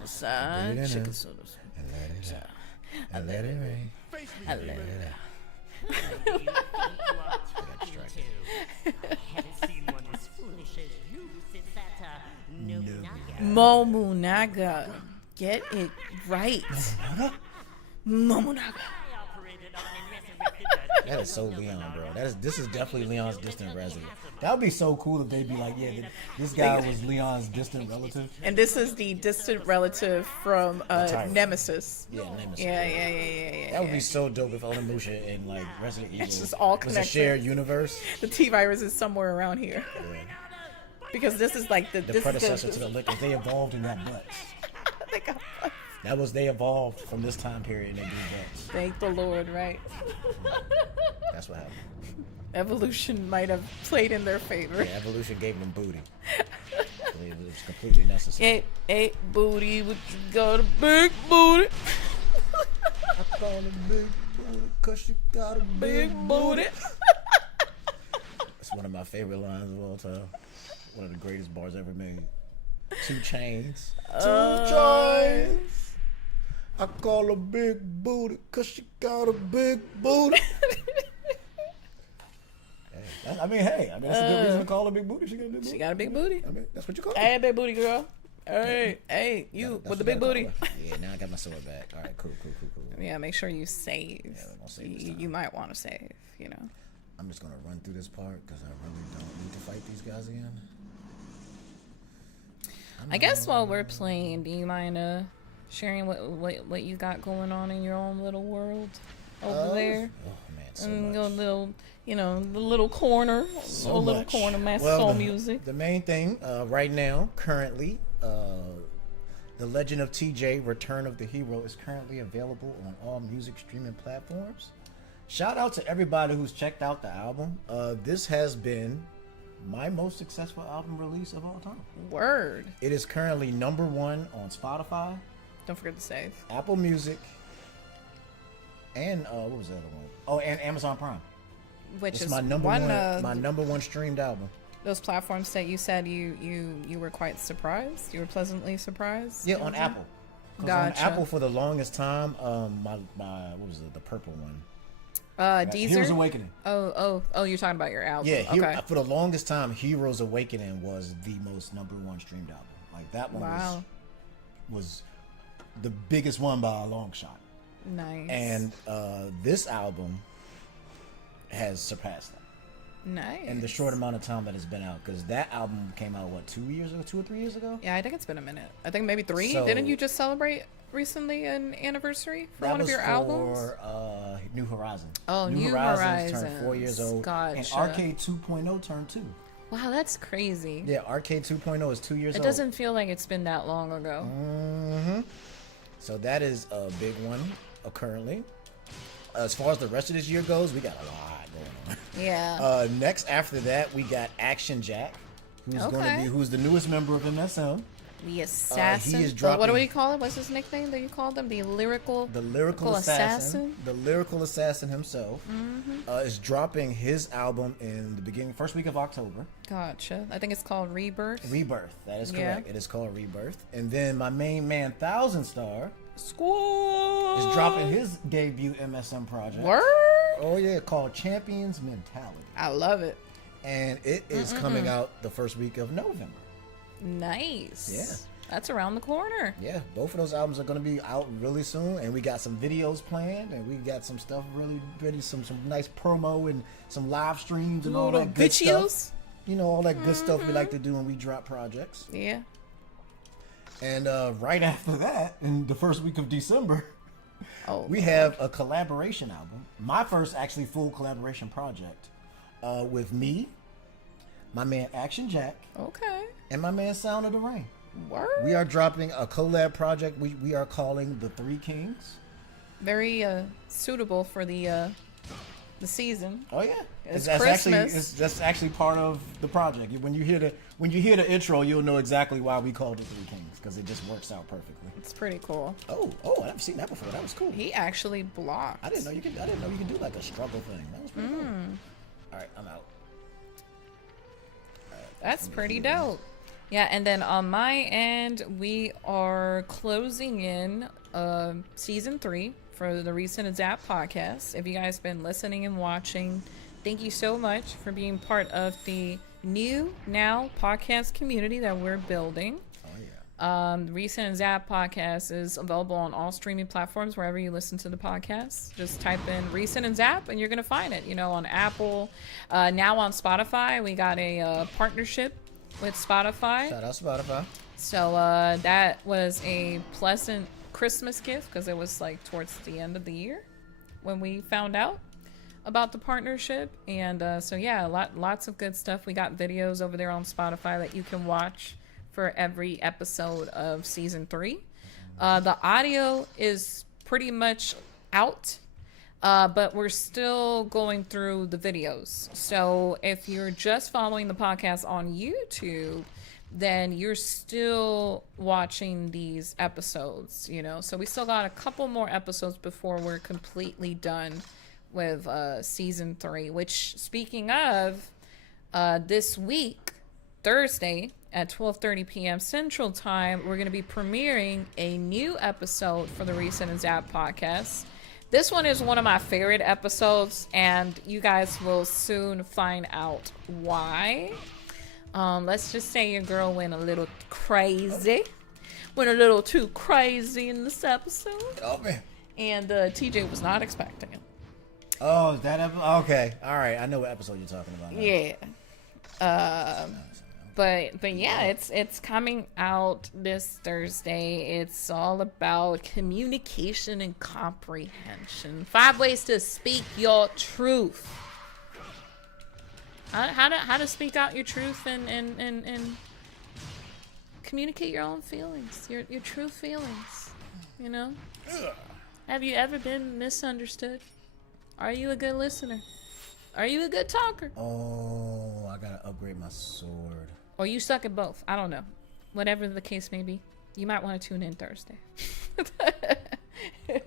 the side. Chicken soda soup. And let it out. And let it rain. I let it You think you are talking to? I haven't seen one as foolish as you since that Momunaga. Get it right. Momunaga. I operated on a resurrected That is so Leon, bro. This is definitely Leon's distant resident. That would be so cool if they'd be like, yeah, this guy was Leon's distant relative. And this is the distant relative from Nemesis. Yeah, Nemesis. Yeah. That would be so dope if Onimusha and like Resident Evil just all was a connected. shared universe. The T-virus is somewhere around here. Yeah. Because this is like The predecessor to the Lickers. They evolved in that butt. They got butts. They evolved from this time period and they grew butts. Thank the Lord, right? That's what happened. Evolution might have played in their favor. Yeah, evolution gave them booty. It was completely necessary. Ate booty, but you got a big booty. I call it big booty cause you got a Big booty. It's one of my favorite lines of all time. One of the greatest bars ever made. 2 Chains. 2 Chains. I call her big booty cause she got a big booty. I mean, hey, that's a good reason to call her big booty. She got a big booty. She got a big booty. I mean, that's what you call her. Hey, big booty girl. Hey, you That's with the what big you gotta booty. call her. Yeah, now I got my sword back. All right, cool. Yeah, make sure you save. Yeah, we're gonna save this time. You might want to save, you know. I'm just gonna run through this part because I really don't need to fight these guys again. I guess while we're playing, do you mind sharing what you got going on in your own little world over there? Oh man, so And much. your little, the little corner, So little much. corner, Master Well, Soul the- Music. The main thing right now, currently, The Legend of TJ: Return of the Hero is currently available on all music streaming platforms. Shout out to everybody who's checked out the album. This has been my most successful album release of all time. Word. It is currently #1 on Spotify, Don't forget to save. Apple Music, and what was the other one? Oh, and Amazon Prime. Which It's is my number one one, of my #1 streamed album. those platforms that you said you were quite surprised. You were pleasantly surprised. Yeah, on Apple. 'Cause Gotcha. on Apple for the longest time, my what was it? The purple one. Deezer. Heroes Awakening. Oh, you're talking about your album. Yeah, Okay. for the longest time, Heroes Awakening was the most #1 streamed album. Like that one Wow. was the biggest one by a long shot. Nice. And this album has surpassed that nice. in the short amount of time that it's been out. Because that album came out, what, 2 years ago, 2 or 3 years ago? Yeah, I think it's been a minute. I think maybe 3. So- Didn't you just celebrate recently an anniversary for That one of was your albums? for New Horizons. Oh, New turned 4 years Horizons. old. And Gotcha. Arcade 2.0 turned 2. Wow, that's crazy. Yeah, Arcade 2.0 is 2 years It old. doesn't feel like it's been that long ago. So that is a big one currently. As far as the rest of this year goes, we got a lot going on. Yeah. Next after that, we got Action Jack, who's the newest member of MSM. The assassin. is What dropping- do we call it? What's his nickname that you called him? The lyrical assassin. The lyrical assassin himself is dropping his album in the first week of October. Gotcha. I think it's called Rebirth. Rebirth. That is Yeah. correct. It is called Rebirth. And then my main man, Thousand Star, Squad. is dropping his debut MSM project. Word. Oh yeah, called Champions Mentality. I love it. And it is coming out the first week of November. Nice. Yeah. That's around the corner. Yeah, both of those albums are going to be out really soon, and we got some videos planned, and we got some stuff really some nice promo and some live streams and all Little that good videos. stuff. You know, all that good stuff we like to do when we drop projects. Yeah. And right after that, in the first week of December, Oh, we have a collaboration album. My first actually full collaboration project with me, my man Action Jack, okay. and my man Sound of the Rain. Word. We are dropping a collab project we are calling The Three Kings. Very suitable for the season. Oh yeah, It's that's Christmas. that's actually part of the project. When you hear the intro, you'll know exactly why we called it Three Kings, because it just works out perfectly. It's pretty cool. Oh, I haven't seen that before. That was cool. He actually blocked. I didn't know you could do like a struggle thing. That was pretty cool. All right, I'm out. That's pretty dope. Yeah, and then on my end, we are closing in season 3 for the Recent Zap podcast. If you guys been listening and watching, thank you so much for being part of the new now podcast community that we're building. Oh yeah. The Recent Zap podcast is available on all streaming platforms wherever you listen to the podcast. Just type in Recent and Zap and you're gonna find it. You know, on Apple, now on Spotify. We got a partnership with Spotify. Shout out Spotify. So that was a pleasant Christmas gift because it was like towards the end of the year when we found out about the partnership. And so yeah, lots of good stuff. We got videos over there on Spotify that you can watch for every episode of season 3. The audio is pretty much out, but we're still going through the videos. So if you're just following the podcast on YouTube, then you're still watching these episodes, you know. So we still got a couple more episodes before we're completely done with season 3, which, speaking of, this week, Thursday at 12:30 p.m. Central Time, we're going to be premiering a new episode for the Recent and Zap podcast. This one is one of my favorite episodes, and you guys will soon find out why. Let's just say your girl went a little crazy. Went a little too crazy in this episode. Oh man. And TJ was not expecting it. Oh, is that episode? Okay. All right. I know what episode you're talking about now. Yeah. But yeah, it's coming out this Thursday. It's all about communication and comprehension. 5 ways to speak your truth. How to speak out your truth and communicate your own feelings, your true feelings. You know? Have you ever been misunderstood? Are you a good listener? Are you a good talker? Oh, I gotta upgrade my sword. Or you suck at both. I don't know. Whatever the case may be. You might want to tune in Thursday. I don't got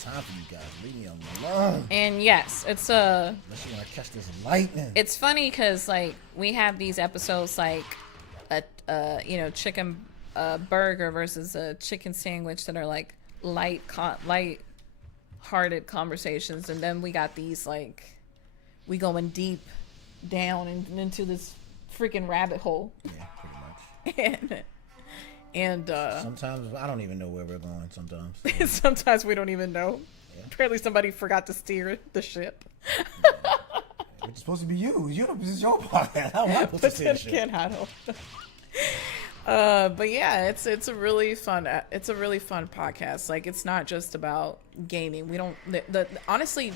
time for you guys. Leave me alone. And yes, it's Unless you wanna catch this lightning. it's funny because like we have these episodes like a chicken burger versus a chicken sandwich that are like light-hearted conversations, and then we got these like we going deep down into this freaking rabbit hole. Yeah, pretty much. and Sometimes I don't even know where we're going. Sometimes. sometimes we don't even know. Yeah. Apparently somebody forgot to steer the ship. It's supposed to be you. This is your podcast. How am I supposed to say this shit? Can't I don't. But yeah, it's a really fun podcast. Like, it's not just about gaming. We don't honestly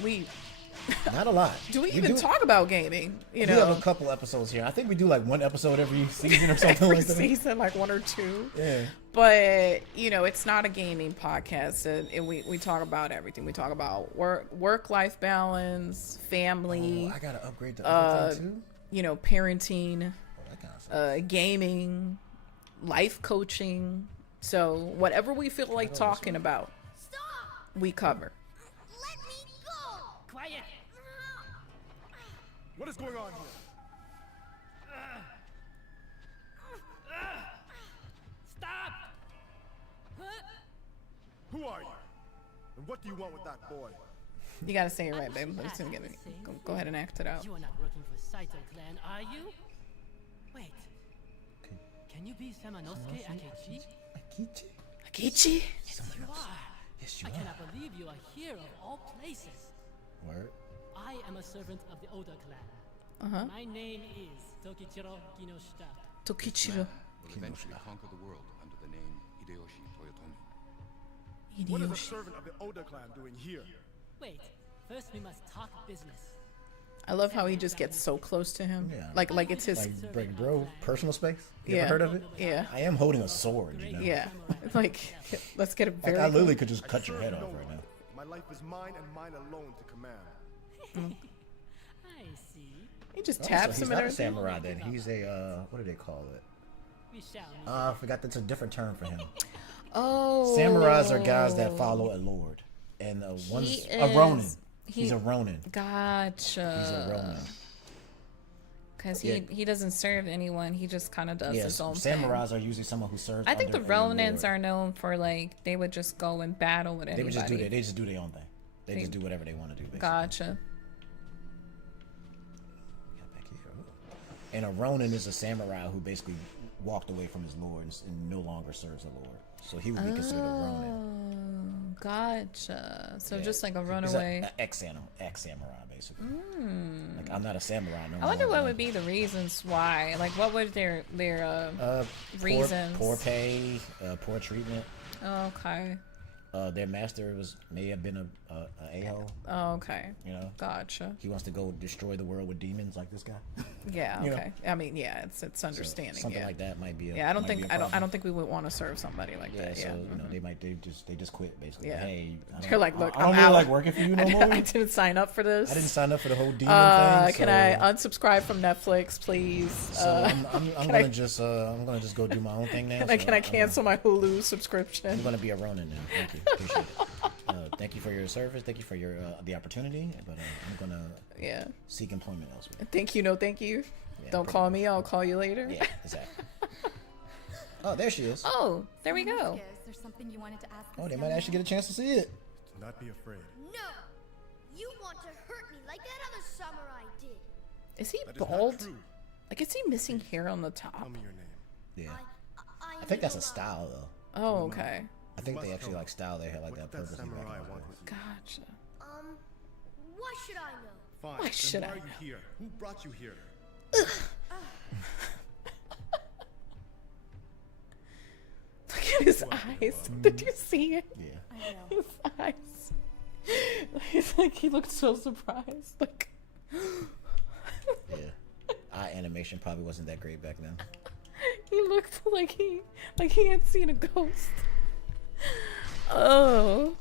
Not a lot. do we even talk about gaming? You We know, have a couple episodes here. I think we do like one episode every season or something every like that. season, like 1 or 2. Yeah. But it's not a gaming podcast, and we talk about everything. We talk about work-life balance, family, Oh, I gotta upgrade the other thing too. parenting, That kind of stuff. gaming, life coaching. So whatever we feel like talking about, Stop! we cover. Let me go! Quiet! What is going on here? Stop! Who are you? And what do you want with that boy? You gotta say it right, babe. I'm just gonna get it. Go ahead and act it out. You are not working for Saito clan, are you? Wait. Can you be Samanosuke Akechi? Akichi? Akichi? Yes, you are. Yes, you I are. cannot believe you are here of all places. Word. I am a servant of the Oda clan. My name is Tokichiro Kinoshita. Tokichiro. Will eventually conquer the world under the name Hideyoshi Toyotomi. What is a servant of the Oda clan doing here? Wait, first we must talk business. I love how he just gets so close to him. Yeah. Like it's his. Like, bro, personal space? You Yeah. ever heard of it? Yeah. I am holding a sword, you know? Yeah. It's like, let's get a Like, very. I literally could just cut your head serve off no right one. now. My life is mine and mine alone to command. I see. He just Oh, so taps he's him not and a everything. samurai then. He's a, what do they call it? We shall meet. I forgot that's a different term for him. Oh. Samurais are guys that follow a lord. And one's He a Ronin. is- He's a Ronin. Gotcha. He's a Ronin. Because Yeah. he doesn't serve anyone. He just kind of does Yes, his own thing. samurais are usually someone who serves. I think the under a Ronins lord. are known for like they would just go and battle with They anybody. would just do their own thing. They just do whatever they want to do. Basically. Gotcha. Got back here. And a Ronin is a samurai who basically walked away from his lord and no longer serves the lord. So he would be considered a Ronin. Oh, gotcha. So Yeah. just like a He's runaway. a ex-samurai, basically. Like, I'm not a samurai no more. I wonder what would be the reasons why. Like, what would their reasons? Poor pay, poor treatment. Okay. Their master may have been a a-hole. Okay. You know, Gotcha. he wants to go destroy the world with demons like this guy. Yeah. You know? Okay. I mean, yeah, it's So understanding. something yeah. like that might be. Yeah, I don't might be think a I don't problem. think we would want to serve somebody like Yeah, that. so Yeah. you know they just quit basically. Yeah. Hey, They're like, look, I don't I'm really out. like working for you no more. I didn't sign up for this. I didn't sign up for the whole demon thing. Can I unsubscribe from Netflix, please? So I'm gonna just go do my own thing now. Can I cancel my Hulu subscription? I'm gonna be a Ronin now. Thank you. Appreciate it. Thank you for your service. Thank you for your the opportunity. But I'm gonna Yeah. seek employment elsewhere. Thank you, no thank you. Yeah, Don't pretty call much. me, I'll call you later. Yeah, exactly. Oh, there she is. Oh, there we go. Is there something you wanted to ask Oh, us, they might young actually get man? a chance to see it. not be afraid. No! You want to hurt me like that other samurai did. Is he That is not bald? true. Like, is he missing hair on the top? Tell me your name. Yeah. I I think that's a need style though. Oh, okay. I think they must actually tell like me. style their hair like What that did that purposely. samurai want with you? Gotcha. Why should I know? Fine. Why then should why I are you here? Who brought you here? Look at his eyes. Did you see it? Yeah. His eyes. He's like, he looked so surprised. Like, Yeah. Eye animation probably wasn't that great back then. he looked like he had seen a ghost. Oh,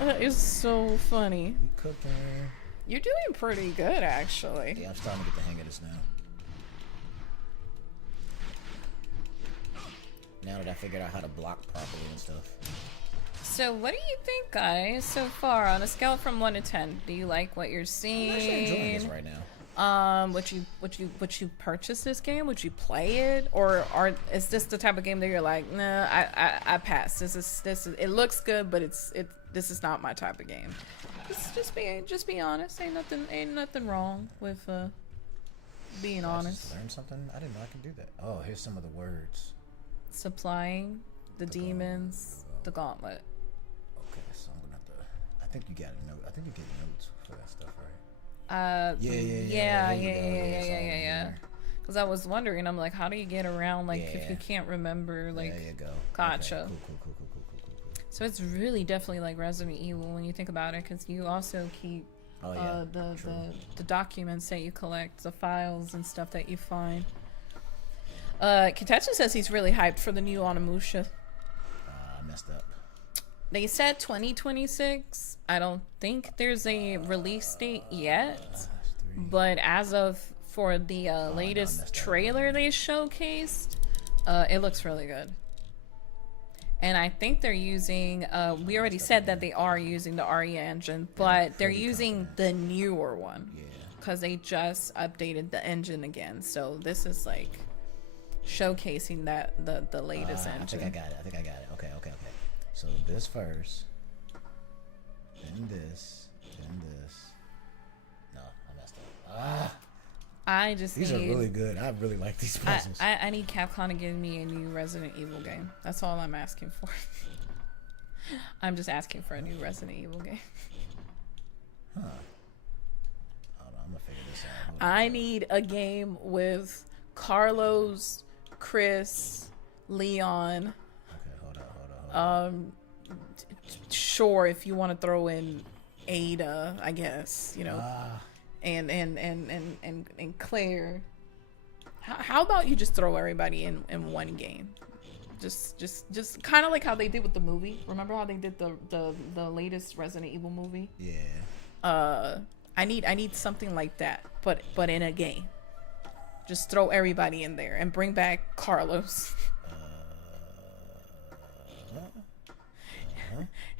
that is so funny. We cooking. You're doing pretty good, actually. Yeah, I'm starting to get the hang of this now. Now that I figured out how to block properly and stuff. So, what do you think, guys, so far on a scale from 1 to 10? Do you like what you're seeing? I'm actually enjoying this right now. Would you purchase this game? Would you play it, or is this the type of game that you're like, nah, I pass. This is it looks good, but this is not my type of game. Just be honest. Ain't nothing wrong with being Did I honest. just learn something? I didn't know I could do that. Oh, here's some of the words. Supplying the demons, the gauntlet. Okay, so I'm gonna have to. I think you got a note. I think you get notes for that stuff, right? Yeah. Because I was wondering, I'm like, how do you get around, like, if you can't remember, like, there you go. gotcha. Okay, cool. So it's really definitely like Resident Evil when you think about it, because you also keep the documents that you collect, the files and stuff that you find. Kitachi says he's really hyped for the new Onimusha. I messed up. They said 2026. I don't think there's a release date yet, but as of for the latest trailer they showcased, it looks really good. And I think they're using, we already said that they are using the RE engine, but they're using the newer one. Yeah. Because they just updated the engine again. So this is like showcasing that the latest engine. I think I got it. Okay. So this first, then this. No, I messed up. I just These are really good. I really like these puzzles. I need Capcom to give me a new Resident Evil game. That's all I'm asking for. I'm just asking for a new Resident Evil game. Huh. Hold on, I'm gonna figure this out. I need a game with Carlos, Chris, Leon. Okay, hold on. Sure, if you want to throw in Ada, I guess, you know. And Claire. How about you just throw everybody in one game? Just kind of like how they did with the movie. Remember how they did the latest Resident Evil movie? Yeah. I need something like that, but in a game. Just throw everybody in there and bring back Carlos.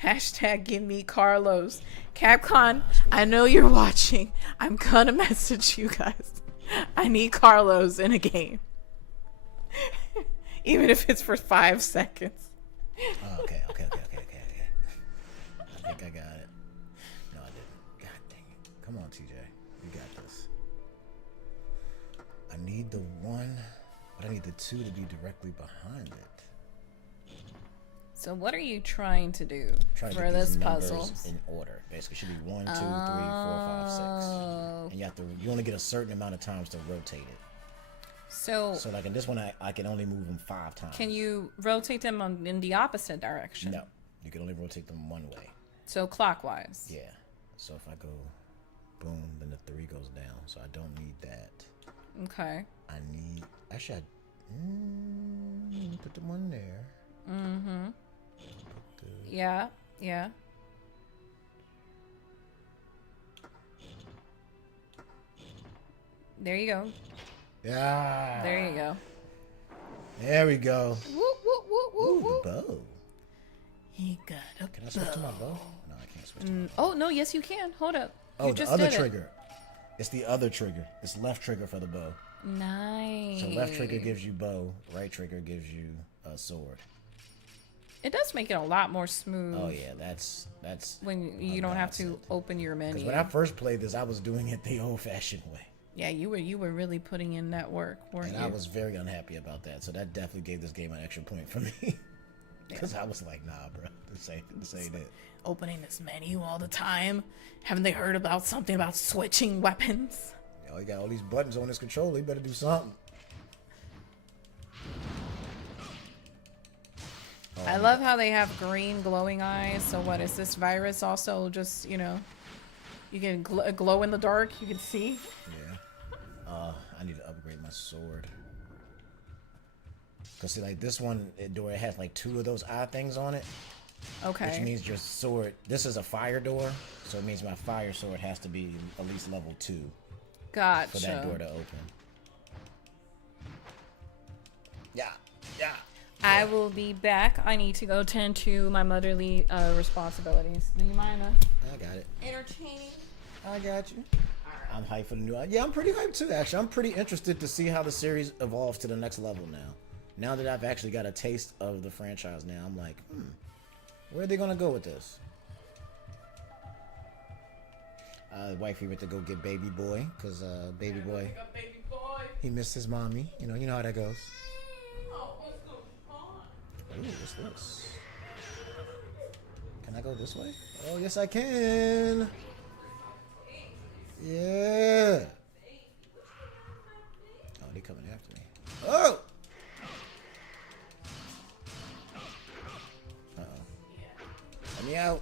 Hashtag give me Carlos. Capcom, I know you're watching. I'm gonna message you guys. I need Carlos in a game. Even if it's for 5 seconds. Okay. I think I got it. No, I didn't. God dang it. Come on, TJ. You got this. I need the 1, but I need the 2 to be directly behind it. So what are you trying to do For for this puzzle? In order. Basically, it should be 1, 2, 3, 4, 5, 6. And you only get a certain amount of times to rotate it. So like in this one, I can only move them 5 times. can you rotate them in the opposite direction? No, you can only rotate them one way. So clockwise. Yeah. So if I go, boom, then the 3 goes down. So I don't need that. Okay. I need. Actually, put the 1 there. Mm-hmm. Yeah. There you go. Yeah. There you go. There we go. Woo. The bow. He got a Can I switch to my bow? No, I can't switch to my bow. Oh, no, yes you can. Hold up. Oh, You the just other did it. trigger. It's the other trigger. It's left trigger for the bow. Nice. So left trigger gives you bow. Right trigger gives you a sword. It does make it a lot more smooth. Oh yeah, that's when you don't have to open your menu. Because when I first played this, I was doing it the old-fashioned way. Yeah, you were really putting in that work, weren't you? And I was very unhappy about that. So that definitely gave this game an extra point for me. Because I was like, nah, bro, this ain't it. Opening this menu all the time. Haven't they heard about something about switching weapons? Yo, you got all these buttons on this controller. You better do something. I love how they have green glowing eyes. So what is this virus also just, you know, you can glow in the dark, you can see? Yeah. I need to upgrade my sword. Cause see, like this one door, it has like 2 of those eye things on it. Okay. Which means your sword, this is a fire door, so it means my fire sword has to be at least level 2. Gotcha. For that door to open. Yeah. I will be back. I need to go tend to my motherly responsibilities. Do you mind? I got it. Entertaining. I got you. I'm hyped for the new. Yeah, I'm pretty hyped too. Actually, I'm pretty interested to see how the series evolves to the next level now. Now that I've actually got a taste of the franchise, now I'm like, where are they gonna go with this? Wifey went to go get baby boy because baby boy, he missed his mommy. You know how that goes. Ooh, what's this? Can I go this way? Oh, yes, I can. Yeah. Oh, they coming after me. Oh! Uh-oh. Let me out.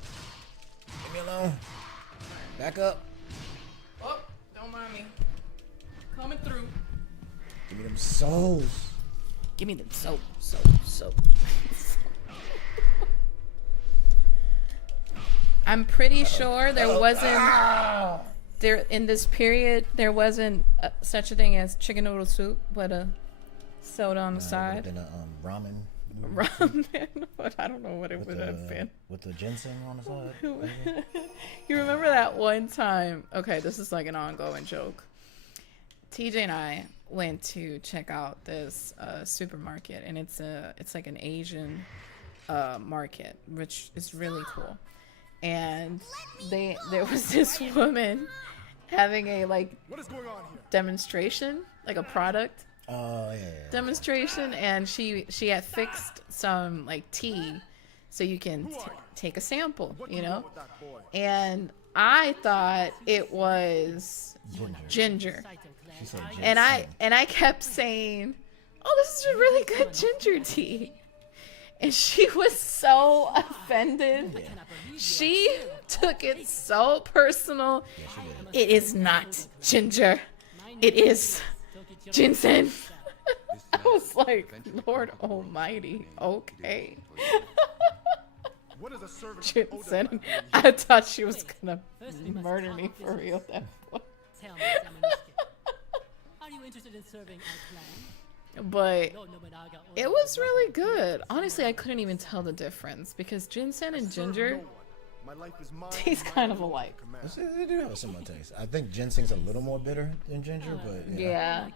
Leave me alone. Back up. Oh, don't mind me. Coming through. Give me them souls. Give me them soap. I'm pretty sure there wasn't there in this period there wasn't such a thing as chicken noodle soup, but a soda on the side. Then a ramen. Ramen, but I don't know what it would have been. With the ginseng on the side. You remember that one time? Okay, this is like an ongoing joke. TJ and I went to check out this supermarket, and it's like an Asian market, which is really cool. And there was this woman having a like demonstration, like a product demonstration, and she had fixed some like tea so you can take a sample, you know. And I thought it was ginger. And I kept saying, "Oh, this is a really good ginger tea." And she was so offended. Yeah. She took it so personal. Yeah, it is not ginger. It is ginseng. I was like, Lord Almighty, okay. Ginseng. I thought she was gonna murder me for real. That point. Are you interested in serving our clan? But it was really good. Honestly, I couldn't even tell the difference because ginseng and ginger taste kind of alike. They do have a similar taste. I think ginseng's a little more bitter than ginger, but yeah.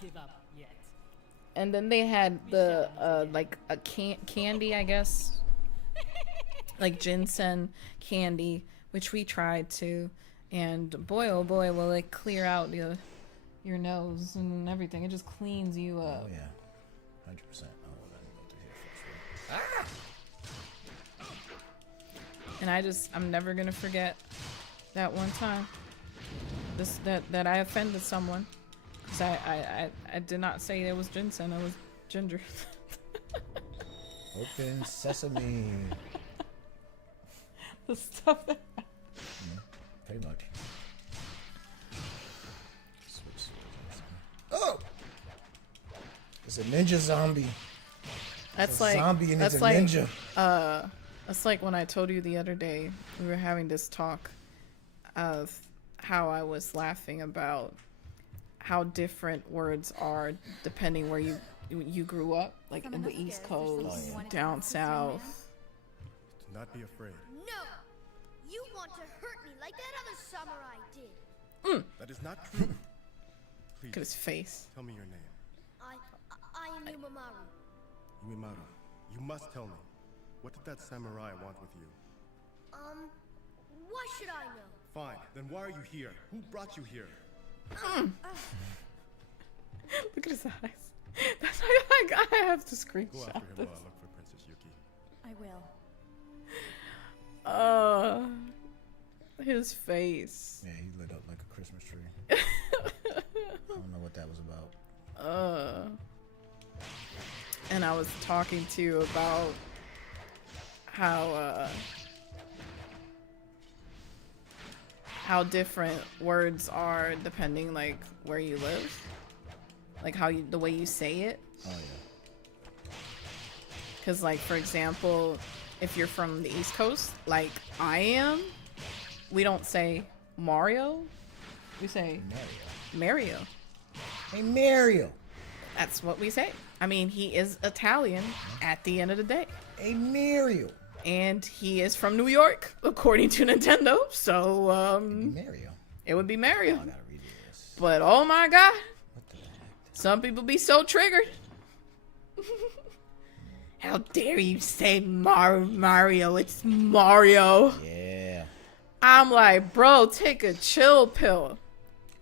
And then they had the like a candy, I guess, like ginseng candy, which we tried too. And boy, oh boy, will it clear out your nose and everything. It just cleans you up. Oh yeah. 100%. Oh, let me go through here first. And I'm never gonna forget that one time. That I offended someone. Cause I did not say it was ginseng. It was ginger. Open sesame. The stuff that. Pretty much. Oh. It's a ninja zombie. That's like zombie and it's a ninja. That's like when I told you the other day we were having this talk of how I was laughing about how different words are depending where you grew up, like in the East Coast, down south. Do not be afraid. No, you want to hurt me like that other samurai did. That is not true. Please. Look at his face. Tell me your name. I am Yumimaru. Yumimaru, you must tell me. What did that samurai want with you? Why should I know? Fine, then why are you here? Who brought you here? Look at his eyes. That's why I have to Go screenshot after him this. while I look for Princess Yuki. I will. His face. Yeah, he lit up like a Christmas tree. I don't know what that was about. And I was talking to you about how different words are depending like where you live, like how you, the way you say it. Oh yeah. Because like for example, if you're from the East Coast like I am, we don't say Mario, we say Mario. Hey Mario. That's what we say. I mean, he is Italian at the end of the day. Hey Mario. And he is from New York, according to Nintendo. So, Mario. It would be Mario. Oh, I gotta read this. But oh my god, What the heck? some people be so triggered. How dare you say Mario? It's Mario. Yeah. I'm like, bro, take a chill pill.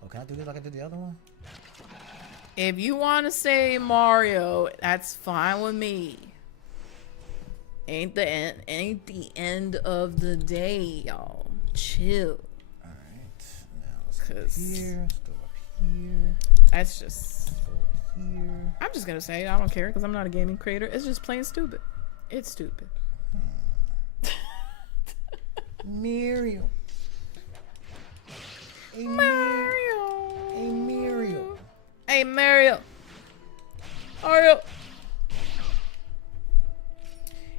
Oh, can I do this like I did the other one? If you want to say Mario, that's fine with me. Ain't the end of the day, y'all. Chill. Alright. Now let's go up 'Cause here. Let's go up here. that's just... Let's go over here. I'm just gonna say it. I don't care because I'm not a gaming creator. It's just plain stupid. It's stupid. Mario. Hey Mario. Hey Mario. Hey Mario. Mario.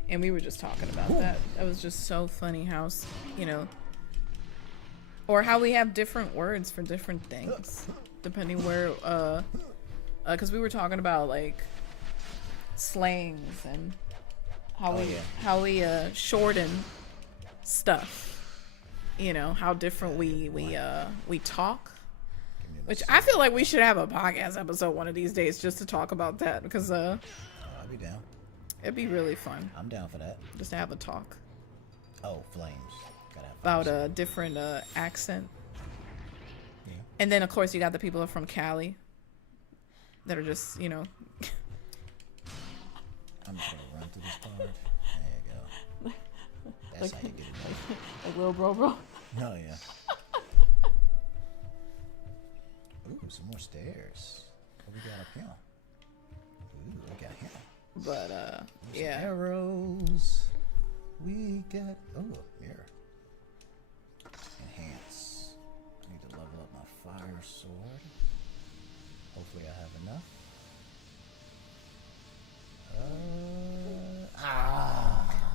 And we were just talking about that. That was just so funny how, you know, or how we have different words for different things depending where, because we were talking about like slangs and how we shorten stuff, you know, how different we talk, which I feel like we should have a podcast episode one of these days just to talk about that because I'll be down. it'd be really fun I'm down for that. just to have a talk Oh, flames. Gotta have about flames. a different accent. Yeah. And then of course you got the people from Cali that are just, you know, I'm just gonna run through this part. There you go. That's how you get it. like little bro. Oh yeah. Ooh, some more stairs. What we got up here? Ooh, we got here. But yeah. Arrows. We got a mirror. Enhance. I need to level up my fire sword. Hopefully I have enough.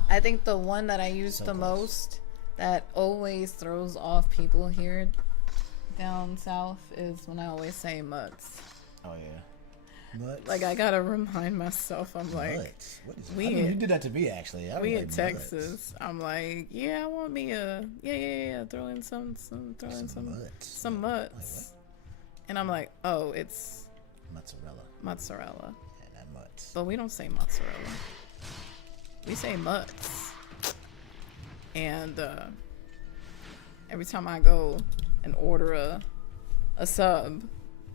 I think the one that I use So the close. most that always throws off people here down south is when I always say mutts. Oh yeah. Mutts. Like I gotta remind myself, I'm like, Mutts. What is we I mean, in- you did that to me actually. I was we like, in mutts. Texas. I'm like, yeah, I want me a throw in some mutts. mutts. And I'm like, oh, it's Mozzarella. mozzarella. And that mutts. But we don't say mozzarella. We say mutts. And every time I go and order a sub,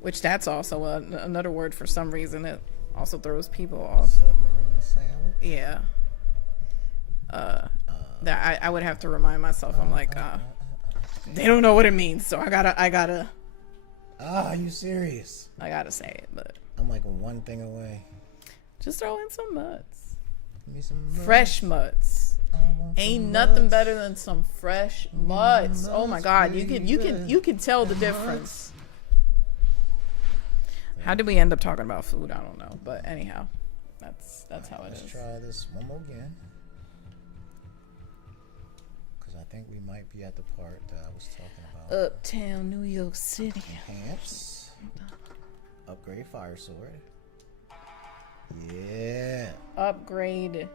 which that's also another word for some reason, it also throws people off. Submarine salad. Yeah. That I would have to remind myself. I'm like, they don't know what it means, so I gotta. Ah, you serious? I gotta say it, but I'm like one thing away. just throw in some mutts. Give me some mutts. Fresh mutts. I want Ain't some nothing mutts. better than some fresh mutts. Oh my mutts, god, baby. you can tell the difference. How did we end up talking about food? I don't know, but anyhow, that's how it Let's is. try this one more again. Because I think we might be at the part that I was talking about. Uptown New York City. Enhance. Upgrade fire sword. Yeah. Upgrade it.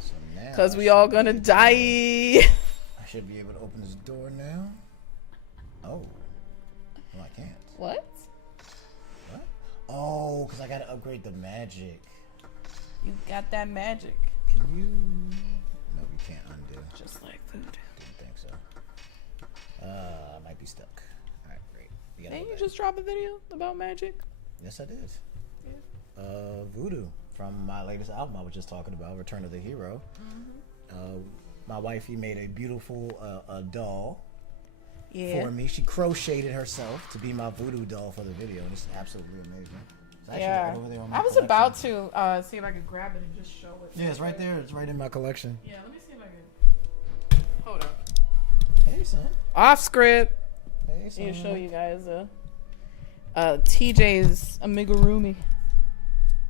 So now Cause I we all should be gonna able to- die. I should be able to open this door now. Oh. No, I can't. What? What? Oh, because I gotta upgrade the magic. You got that magic. Can you? No, you can't undo. Just like food. Didn't think so. I might be stuck. All right, great. Didn't you just drop a video about magic? Yes, I did. Yeah. Voodoo from my latest album I was just talking about, Return of the Hero. My wifey made a beautiful doll for me. She crocheted herself to be my voodoo doll for the video, and it's absolutely amazing. It's actually right over there on my I was collection. about to see if I could grab it and just show it. Yeah, it's right there. It's right in my collection. Yeah, let me see if I can. Hold up. Hey, son. Off script. Hey, son. I'll show you guys TJ's amigurumi,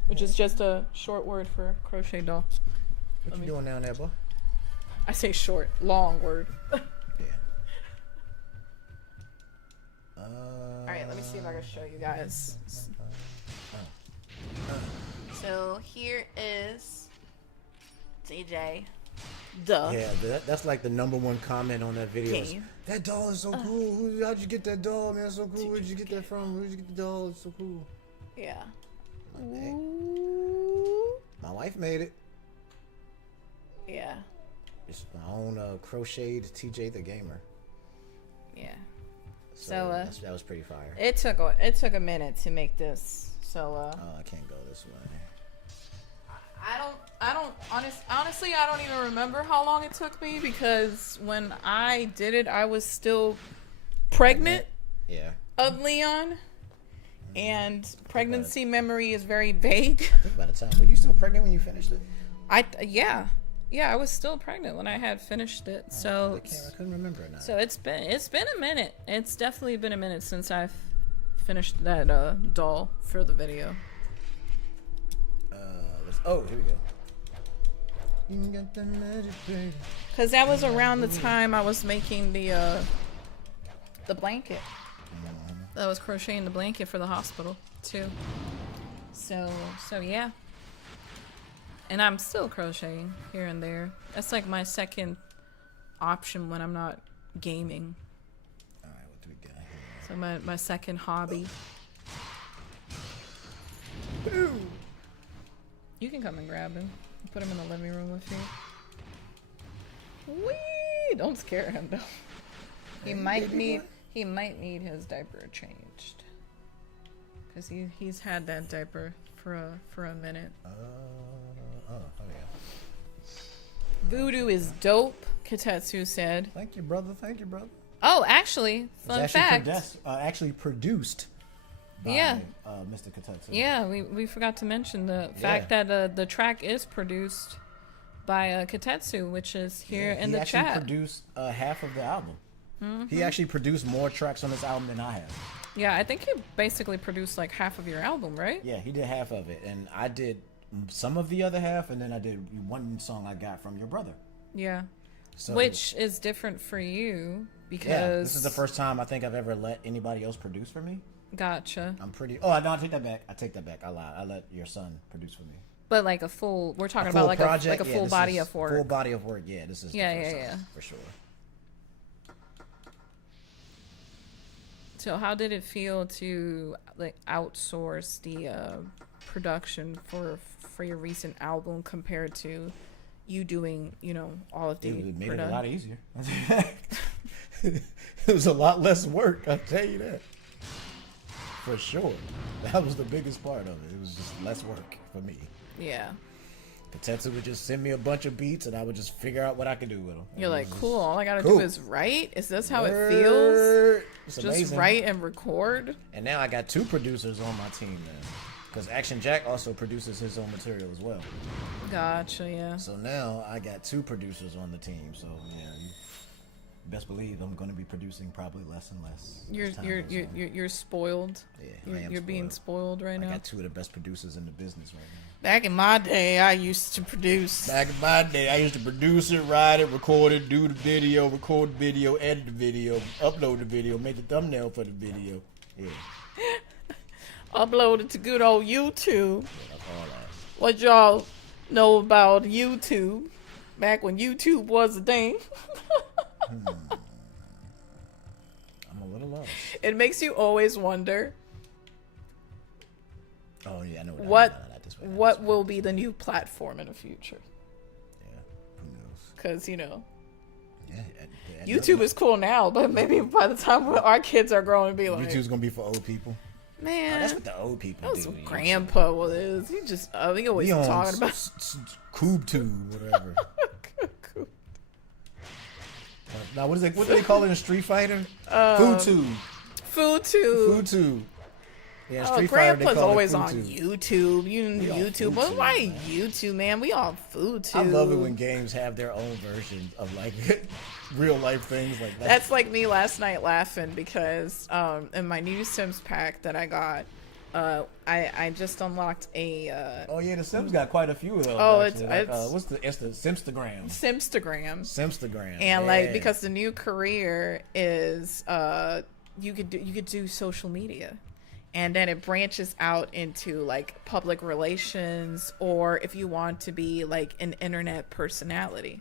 which is just a short word for crochet doll. What you doing down there, boy? I say short, long word. All right, let me see if I can show you guys. So here is TJ. Duh. Yeah, that's like the #1 comment on that video. Is, that doll is so cool. How'd you get that doll, man? It's so cool. Where'd you get that from? Where'd you get the doll? It's so cool. Yeah. Like, hey, my wife made it. Yeah. It's my own crocheted TJ the Gamer. Yeah. So that was pretty fire. It took a minute to make this. So I can't go this way. Honestly, I don't even remember how long it took me, because when I did it, I was still pregnant of Leon, and pregnancy memory is very vague. I think by the time, were you still pregnant when you finished it? Yeah, I was still pregnant when I had finished it. So I couldn't remember it now. So it's been a minute. It's definitely been a minute since I've finished that doll for the video. Oh, here we go. You got the magic, baby. Cause that was around the time I was making the blanket. I was crocheting the blanket for the hospital too. So yeah. And I'm still crocheting here and there. That's like my second option when I'm not gaming. All right, what do we got here? So my second hobby. Boom. You can come and grab him. Put him in the living room with you. Whee! Don't scare him though. He might need his diaper changed. Cause he's had that diaper for a minute. Oh yeah. Voodoo is dope, Katetsu said. Thank you, brother. Thank you, brother. Oh, actually, fun fact. Actually produced by Mr. Katetsu. Yeah, we forgot to mention the fact that the track is produced by Katetsu, which is here in the chat. He actually produced half of the album. He actually produced more tracks on this album than I have. Yeah, I think he basically produced like half of your album, right? Yeah, he did half of it, and I did some of the other half, and then I did one song I got from your brother. Yeah. So, which is different for you because this is the first time I think I've ever let anybody else produce for me. Gotcha. I'm pretty. Oh, no, I take that back. I take that back. I lied. I let your son produce for me. But like a full, we're talking about like a full body of work. Full body of work. Yeah, this is the first time, for sure. So how did it feel to like outsource the production for your recent album compared to you doing, all of the it made it a lot easier. It was a lot less work, I'll tell you that. For sure. That was the biggest part of it. It was just less work for me. Yeah. Katetsu would just send me a bunch of beats and I would just figure out what I could do with them. You're like, cool, all I gotta do is write? Is this how it feels? It's just amazing. Write and record? And now I got 2 producers on my team, man. Because Action Jack also produces his own material as well. Gotcha, yeah. So now I got 2 producers on the team. So yeah, you best believe I'm going to be producing probably less and less. You're spoiled. Yeah, you're being spoiled right now. I got 2 of the best producers in the business right now. Back in my day, I used to produce. Back in my day, I used to produce it, write it, record it, do the video, record the video, edit the video, upload the video, make the thumbnail for the video. Yeah. Upload it to good old YouTube. Yeah, all that. What y'all know about YouTube? Back when YouTube was a thing. I'm a little lost. It makes you always wonder. Oh yeah, I know what what will be the new platform in the future. Yeah, who knows? Because, you know, yeah, YouTube is cool now, but maybe by the time our kids are growing, be like, YouTube's gonna be for old people. Man, that's what the old people that's do. what Grandpa was. He just, he always He on talking about CooBTube, whatever. Now, what is it? What do they call it in Street Fighter? FoodTube. FoodTube. Yeah, Street Fighter. Grandpa's they call always it on YouTube. YouTube. Well, why YouTube, man? We on FoodTube. I love it when games have their own versions of like real life things like that. That's like me last night laughing because in my new Sims pack that I got, I just unlocked a. Oh yeah, the Sims got quite a few of those. Oh, actually. it's the Simstagram. Simstagram. And yeah. like because the new career is you could do social media. And then it branches out into like public relations, or if you want to be like an internet personality.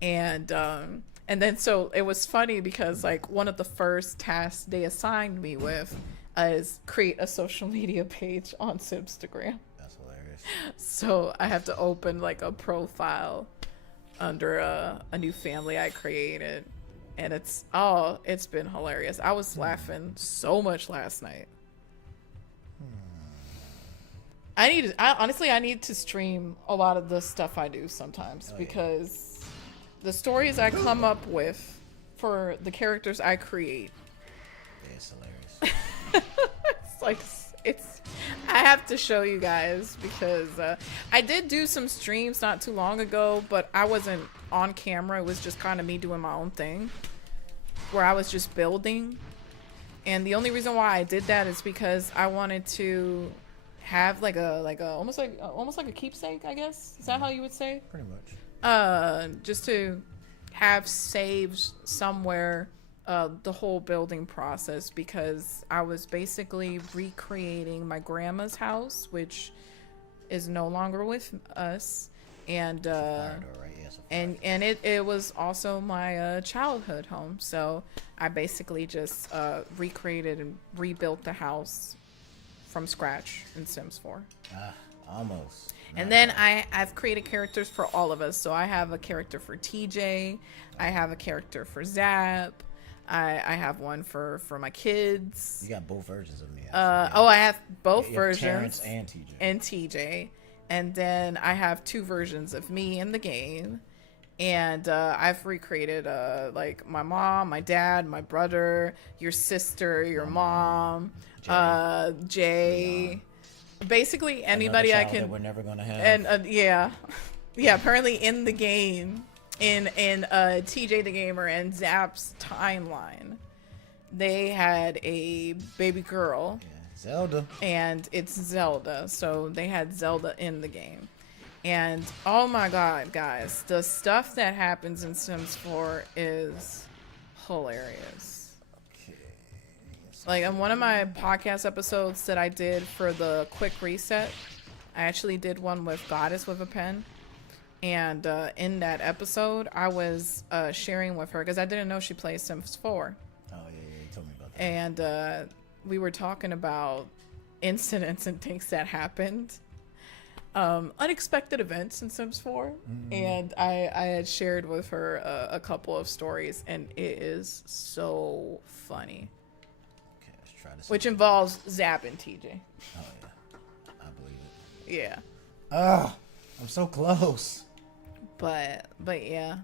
And then so it was funny because like one of the first tasks they assigned me with is create a social media page on Simstagram. That's hilarious. So I have to open like a profile under a new family I created, and it's been hilarious. I was laughing so much last night. I need to stream a lot of the stuff I do sometimes because the stories I come up with for the characters I create. Yeah, it's hilarious. I have to show you guys because I did do some streams not too long ago, but I wasn't on camera. It was just kind of me doing my own thing where I was just building. And the only reason why I did that is because I wanted to have like a almost like a keepsake, I guess. Is that how you would say? Pretty much. Just to have saved somewhere the whole building process, because I was basically recreating my grandma's house, which is no longer with us, and it was also my childhood home. So I basically just recreated and rebuilt the house from scratch in Sims 4. Almost. And then I've created characters for all of us. So I have a character for TJ. I have a character for Zap. I have one for my kids. You got both versions of me. I have both versions. Terrence and TJ. And TJ. And then I have 2 versions of me in the game. And I've recreated like my mom, my dad, my brother, your sister, your mom, Jay. Basically anybody I can. That we're never gonna have. And yeah. Apparently in the game, in TJ the Gamer and Zap's timeline, they had a baby girl. Yeah, Zelda. And it's Zelda, so they had Zelda in the game. And oh my god, guys, the stuff that happens in Sims 4 is hilarious. Okay. Like in one of my podcast episodes that I did for the quick reset, I actually did one with Goddess with a Pen. And in that episode, I was sharing with her because I didn't know she plays Sims 4. Oh yeah, you told me about that. And we were talking about incidents and things that happened. Unexpected events in Sims 4. And I had shared with her a couple of stories, and it is so funny. Okay, let's try this. Which involves Zap and TJ. Oh yeah, I believe it. Yeah. I'm so close. But yeah.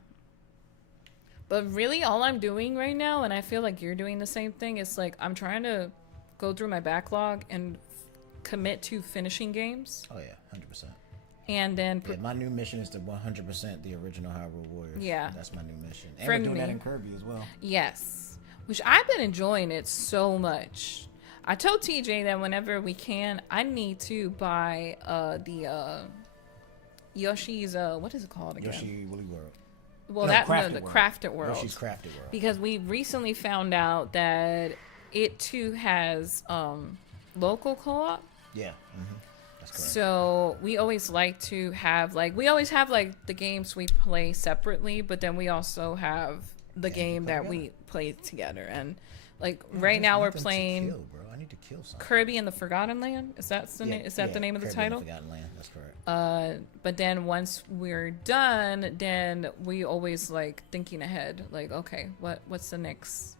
But really, all I'm doing right now, and I feel like you're doing the same thing, is like I'm trying to go through my backlog and commit to finishing games. Oh yeah, 100%. And then my new mission is to 100% the original Hyrule Warriors. Yeah, that's my new mission. And for we're doing me, that in Kirby as well. Yes, which I've been enjoying it so much. I told TJ that whenever we can, I need to buy the Yoshi's what is it called again? Yoshi Woolly World. Well, the Crafted World. Yoshi's Crafted World. Because we recently found out that it too has local co-op. Yeah, that's correct. So we always like to have the games we play separately, but then we also have the game that we play together. And Like Man, right there's now we're nothing to playing kill, bro. I need to kill something. Kirby and the Forgotten Land. Is that the name? Is that the name of the Kirby and title? Forgotten Land. That's correct. But then once we're done, then we always like thinking ahead. Like, okay, what's the next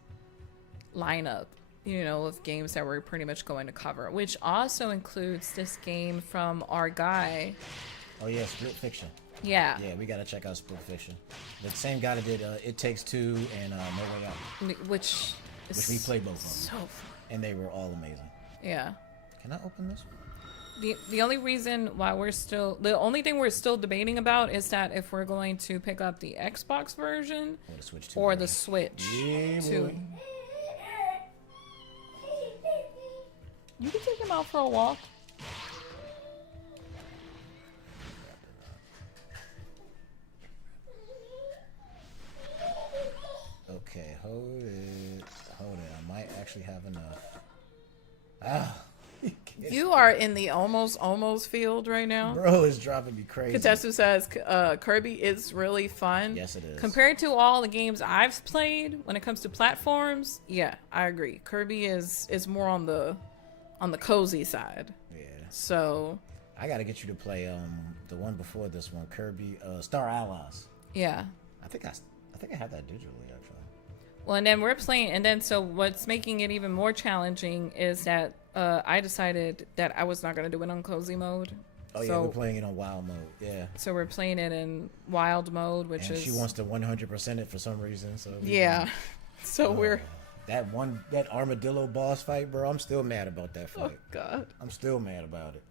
lineup? You know, of games that we're pretty much going to cover, which also includes this game from our guy. Oh yeah, Split Fiction. Yeah. Yeah, we gotta check out Split Fiction. The same guy that did It Takes Two and No Way Out. Which we played both of them. so fun. And they were all amazing. Yeah. Can I open this one? The only reason why the only thing we're still debating about is that if we're going to pick up the Xbox version Or the Switch 2. or the Switch Yeah, 2. boy. You can take him out for a walk. Okay, hold it. I might actually have enough. Ah. You are in the almost field right now. Bro, it's driving me crazy. Katetsu says Kirby is really fun. Yes, it is. Compared to all the games I've played when it comes to platforms, yeah, I agree. Kirby is more on the cozy side. Yeah. So I gotta get you to play the one before this one, Kirby Star Allies. yeah. I think I have that digitally actually. Well, and then we're playing, and then so what's making it even more challenging is that I decided that I was not going to do it on cozy mode. Oh yeah, we're playing it on wild mode. Yeah. So we're playing it in wild mode, which And is she wants to 100% it for some reason. So yeah. So we're that armadillo boss fight, bro. I'm still mad about that fight. oh god. I'm still mad about it.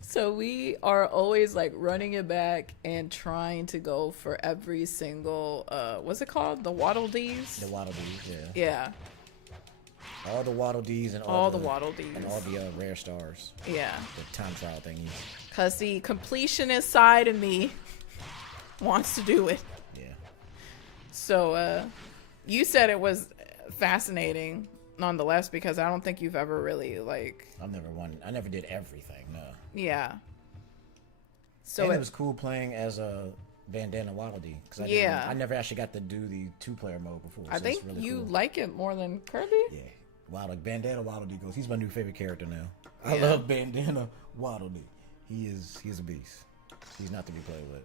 So we are always like running it back and trying to go for every single what's it called? The Waddle Dees? The Waddle Dees, yeah. Yeah. All the Waddle Dees and all the Waddle Dees. and all the rare stars. Yeah. The time trial thingies. Cause the completionist side of me wants to do it. Yeah. So you said it was fascinating nonetheless because I don't think you've ever really like I never did everything, no. yeah. So and it was cool playing as a Bandana Waddle Dee. I never actually got to do the 2-player mode before. I think really you cool. like it more than Kirby. Yeah. Wow, like Bandana Waddle Dee goes. He's my new favorite character now. I love Bandana Waddle Dee. He's a beast. He's not to be played with.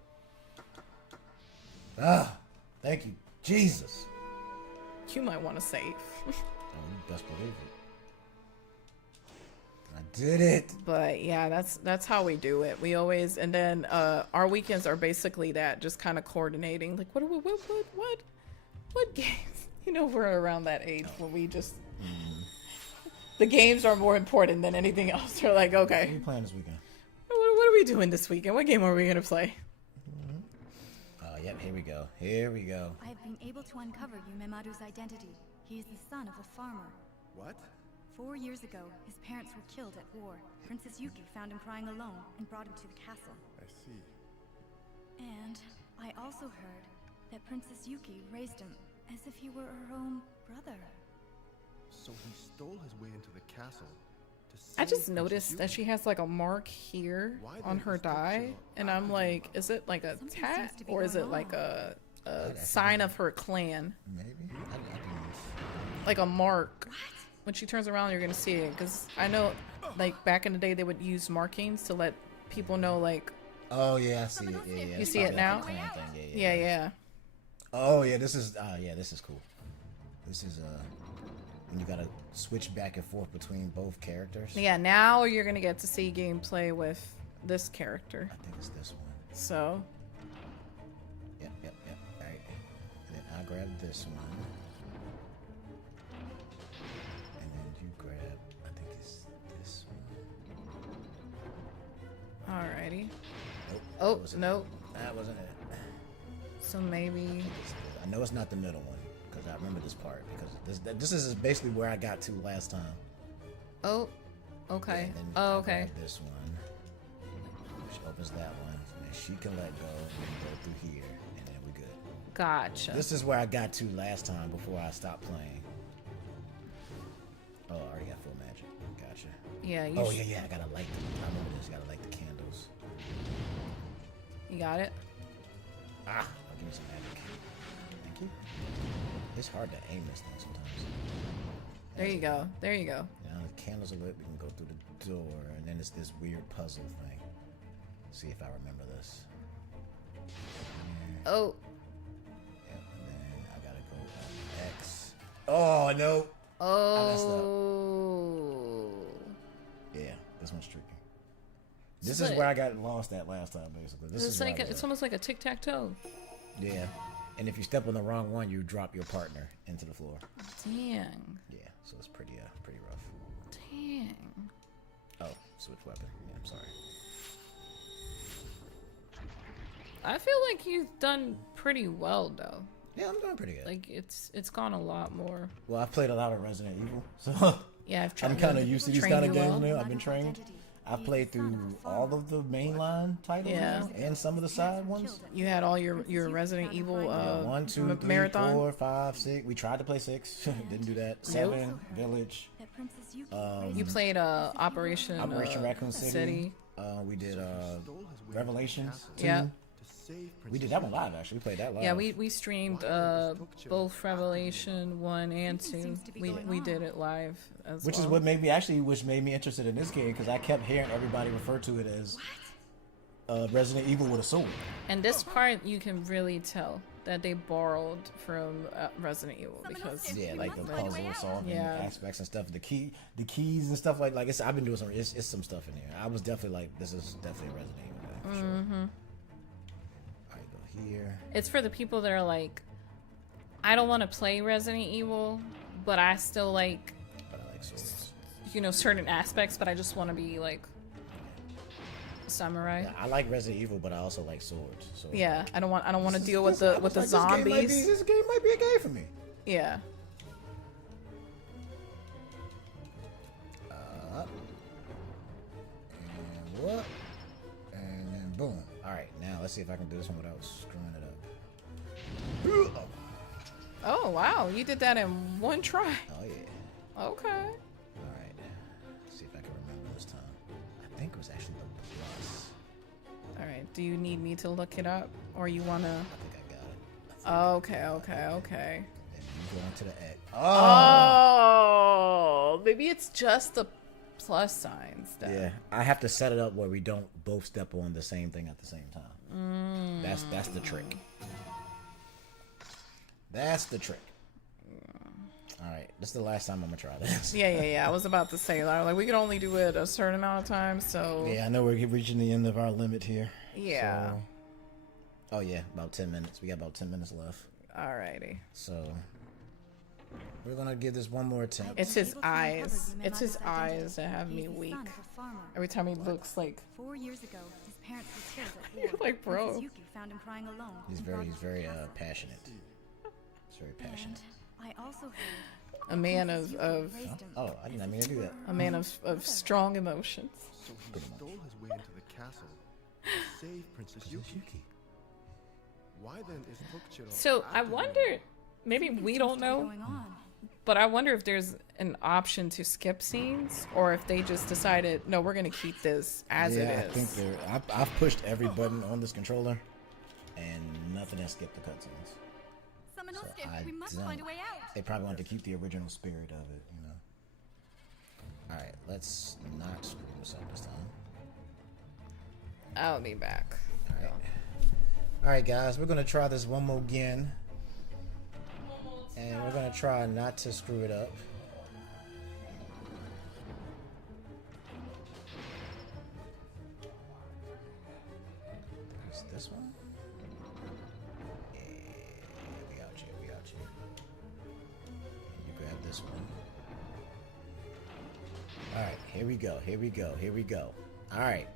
Ah, thank you, Jesus. You might want to save. Oh, you best believe it. I did it. But yeah, that's how we do it. We always and then our weekends are basically that, just kind of coordinating. Like what games? You know, we're around that age where we just the games are more important than anything else. We're like, okay, What are you playing this weekend? what are we doing this weekend? What game are we gonna play? Yep, here we go. Here we go. I've been able to uncover Yumemaru's identity. He is the son of a farmer. What? 4 years ago, his parents were killed at war. Princess Yuki found him crying alone and brought him to the castle. I see. And I also heard that Princess Yuki raised him as if he were her own brother. So he stole his way into the castle. I just noticed that she has like a mark here on her die, and I'm like, is it like a tat or is it like a sign of her clan? Maybe. I didn't. Like a mark. When she turns around, you're gonna see it, because I know, like back in the day, they would use markings to let people know, like. Oh yeah, I see it. Yeah. You see it now? Yeah. Oh yeah, this is cool. This is when you gotta switch back and forth between both characters. Yeah, now you're gonna get to see gameplay with this character. I think it's this one. So. Yep. All right. And then I grab this one. And then you grab, I think it's this one. Alrighty. Nope. Oh, nope. That wasn't it. So maybe. I know it's not the middle one, because I remember this part, because this is basically where I got to last time. Oh, okay. Yeah, oh, okay. I grab this one. She opens that one, and then she can let go and go through here, and then we're good. Gotcha. This is where I got to last time before I stopped playing. Oh, I already got full magic. Gotcha. Yeah. Yeah. I gotta light I remember this. Gotta light the candles. You got it. I'll give you some magic. Thank you. It's hard to aim this thing sometimes. There you go. There you go. Now the candles are lit. We can go through the door, and then it's this weird puzzle thing. See if I remember this. Oh. Yep, and then I gotta go on X. Oh no. Oh. I messed up. Yeah, this one's tricky. This is where I got lost at last time, basically. This is like it's almost like a tic-tac-toe. Yeah, and if you step on the wrong one, you drop your partner into the floor. Dang. Yeah, so it's pretty rough. Dang. Oh, switch weapon. Yeah, I'm sorry. I feel like you've done pretty well, though. Yeah, I'm doing pretty good. Like it's gone a lot more. Well, I've played a lot of Resident Evil, so yeah, I'm kind of used to these kind of games now. I've been trained. I've played through all of the mainline titles and some of the side ones. You had all your Resident Evil 1, 2, 3, marathon? 4, 5, 6. We tried to play 6, didn't do that. 7, Village. You played Operation Raccoon City. We did Revelations 2. Yeah. We did that one live, actually. We played that live. Yeah, we streamed both Revelation 1 and 2. We did it live as which well. is what made me interested in this game, because I kept hearing everybody refer to it as Resident Evil with a sword. And this part, you can really tell that they borrowed from Resident Evil, because like the puzzle solving aspects and stuff, the keys and stuff like it's. I've been doing some. It's some stuff in here. I was definitely like, this is definitely a Resident Evil game for sure. Here. It's for the people that are like, I don't want to play Resident Evil, but I still like, swords. Certain aspects, but I just want to be like samurai. Yeah, I like Resident Evil, but I also like swords. So yeah, I don't want to deal with the zombies. This game might be a game for me. Yeah. And what? And then boom. All right, now let's see if I can do this one without screwing it up. Oh wow, you did that in one try. Oh yeah. Okay. All right. Let's see if I can remember this time. I think it was actually the plus. All right. Do you need me to look it up, or you wanna? I think I got it. Okay. And you go into the X. Oh, maybe it's just the plus signs. Then. Yeah, I have to set it up where we don't both step on the same thing at the same time. That's the trick. That's the trick. All right, this is the last time I'm gonna try this. Yeah. I was about to say, like, we can only do it a certain amount of time, so. Yeah, I know we're reaching the end of our limit here. Yeah. So... Oh yeah, about 10 minutes. We got about 10 minutes left. Alrighty. So we're gonna give this one more attempt. It's his eyes. It's his eyes that have me weak. Every time he looks like. 4 years ago, his parents were killed at war. Like, bro. Yuki found him crying alone. He's very passionate. He's very passionate. I also heard a man of oh, I did not mean to do that. A man of strong emotions. So he stole his way into the castle to save Princess Yuki. Why then is Tokchiro? So I wonder, maybe we don't know, but I wonder if there's an option to skip scenes, or if they just decided, no, we're gonna keep this as it is. I think I've pushed every button on this controller, and nothing has skipped the cutscenes. So we must find a way out. They probably want to keep the original spirit of it, you know. All right, let's not screw this up this time. I'll be back. All right. All right, guys, we're gonna try this one more again, and we're gonna try not to screw it up. Is this one? Yeah, we got you. You grab this one. All right, here we go. All right.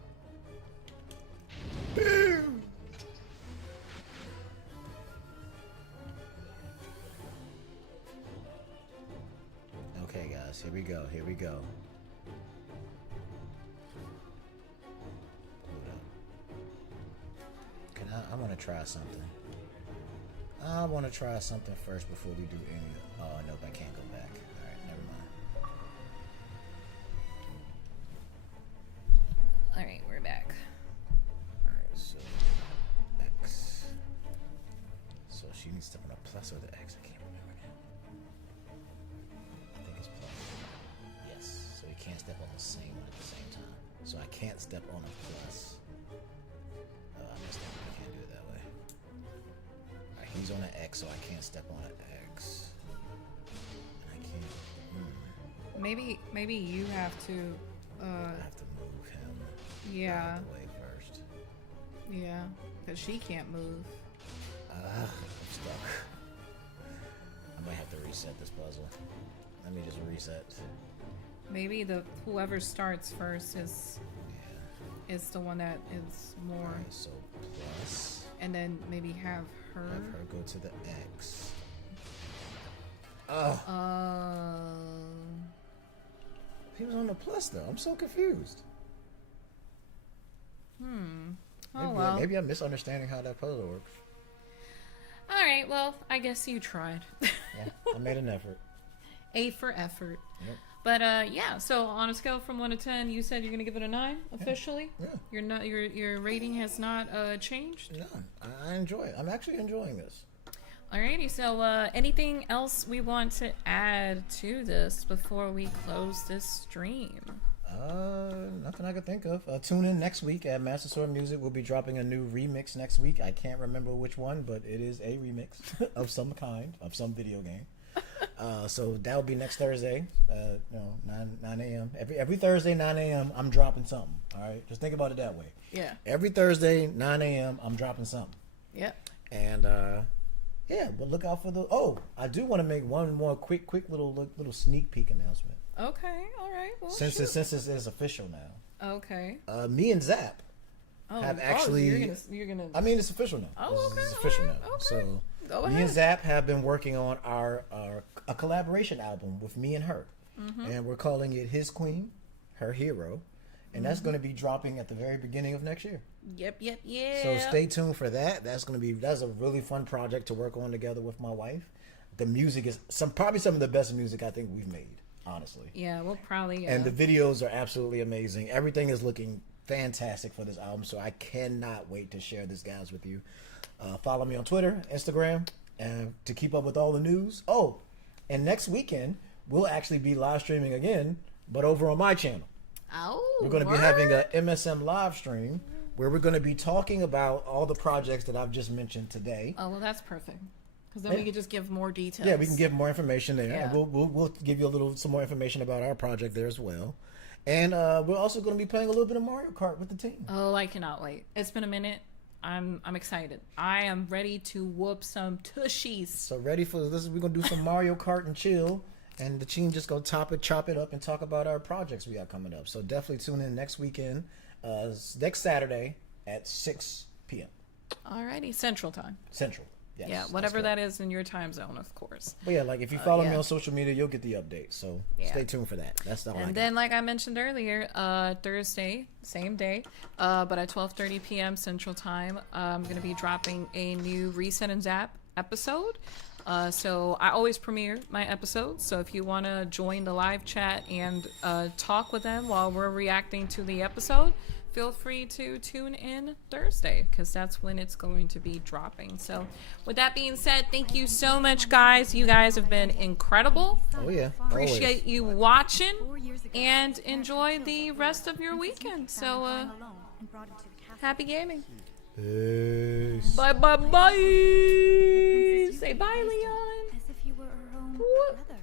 Boom! Okay, guys, here we go. Hold up. I want to try something. I want to try something first before we do any. Oh, nope, I can't go back. All right, never mind. All right, we're back. All right, so X. So she needs to put a plus or the X. I can't remember now. can't step on the same one at the same time. So I can't step on a plus. I messed up. I can't do it that way. Alright, he's on an X, so I can't step on an X. And I can't. Maybe you have to. I have to move him. Yeah. Out of the way first. Yeah, because she can't move. I'm stuck. I might have to reset this puzzle. Let me just reset. Maybe whoever starts first is the one that is more. Alright, so plus. And then maybe have her go to the X. He was on the plus though. I'm so confused. Maybe I'm misunderstanding how that puzzle works. All right. Well, I guess you tried. Yeah, I made an effort. A for effort. Yep. But yeah. So on a scale from 1 to 10, you said you're gonna give it a 9 officially. Yeah. Your rating has not changed. No, I enjoy it. I'm actually enjoying this. Alrighty. So anything else we want to add to this before we close this stream? Nothing I can think of. Tune in next week at Master Sword Music. We'll be dropping a new remix next week. I can't remember which one, but it is a remix of some kind, of some video game. So that'll be next Thursday. 9 a.m. Every Thursday, 9 a.m. I'm dropping something. All right, just think about it that way. Yeah. Every Thursday, 9 a.m. I'm dropping something. Yep. And yeah, but look out for the. Oh, I do want to make one more quick little sneak peek announcement. Okay. All right. Well, since it is official now. Okay. Me and Zap have actually. You're gonna. I mean, it's official now. Oh, okay. It's official now. Okay. So Go me ahead. and Zap have been working on a collaboration album with me and her, and we're calling it His Queen, Her Hero, and that's going to be dropping at the very beginning of next year. Yep. So stay tuned for that. That's a really fun project to work on together with my wife. The music is probably some of the best music I think we've made, honestly. Yeah, we'll probably. And the videos are absolutely amazing. Everything is looking fantastic for this album, so I cannot wait to share this, guys, with you. Follow me on Twitter, Instagram, and to keep up with all the news. Oh, and next weekend we'll actually be live streaming again, but over on my channel. Oh, we're going to be having a MSM live stream where we're going to be talking about all the projects that I've just mentioned today. Oh, well, that's perfect. Because then we can just give more details. Yeah, we can give more information there. Yeah. And we'll give you some more information about our project there as well. And we're also going to be playing a little bit of Mario Kart with the team. Oh, I cannot wait. It's been a minute. I'm excited. I am ready to whoop some tushies. So ready for this? We're going to do some Mario Kart and chill. And the team just going to chop it up and talk about our projects we got coming up. So definitely tune in next weekend, next Saturday at 6 p.m. Alrighty, Central Time. Central. Yes, yeah, whatever that is in your time zone, of course. But yeah, like if you follow me on social media, you'll get the update. So stay tuned for that. That's the And then, like I mentioned earlier, Thursday, same day, but at 12:30 p.m. Central Time, I'm going to be dropping a new Reset and Zap episode. So I always premiere my episodes. So if you want to join the live chat and talk with them while we're reacting to the episode, feel free to tune in Thursday because that's when it's going to be dropping. So with that being said, thank you so much, guys. You guys have been incredible. Oh, yeah. Appreciate you watching and enjoy the rest of your weekend. So happy gaming. Peace. Bye. Say bye, Leon. As if you were her own brother.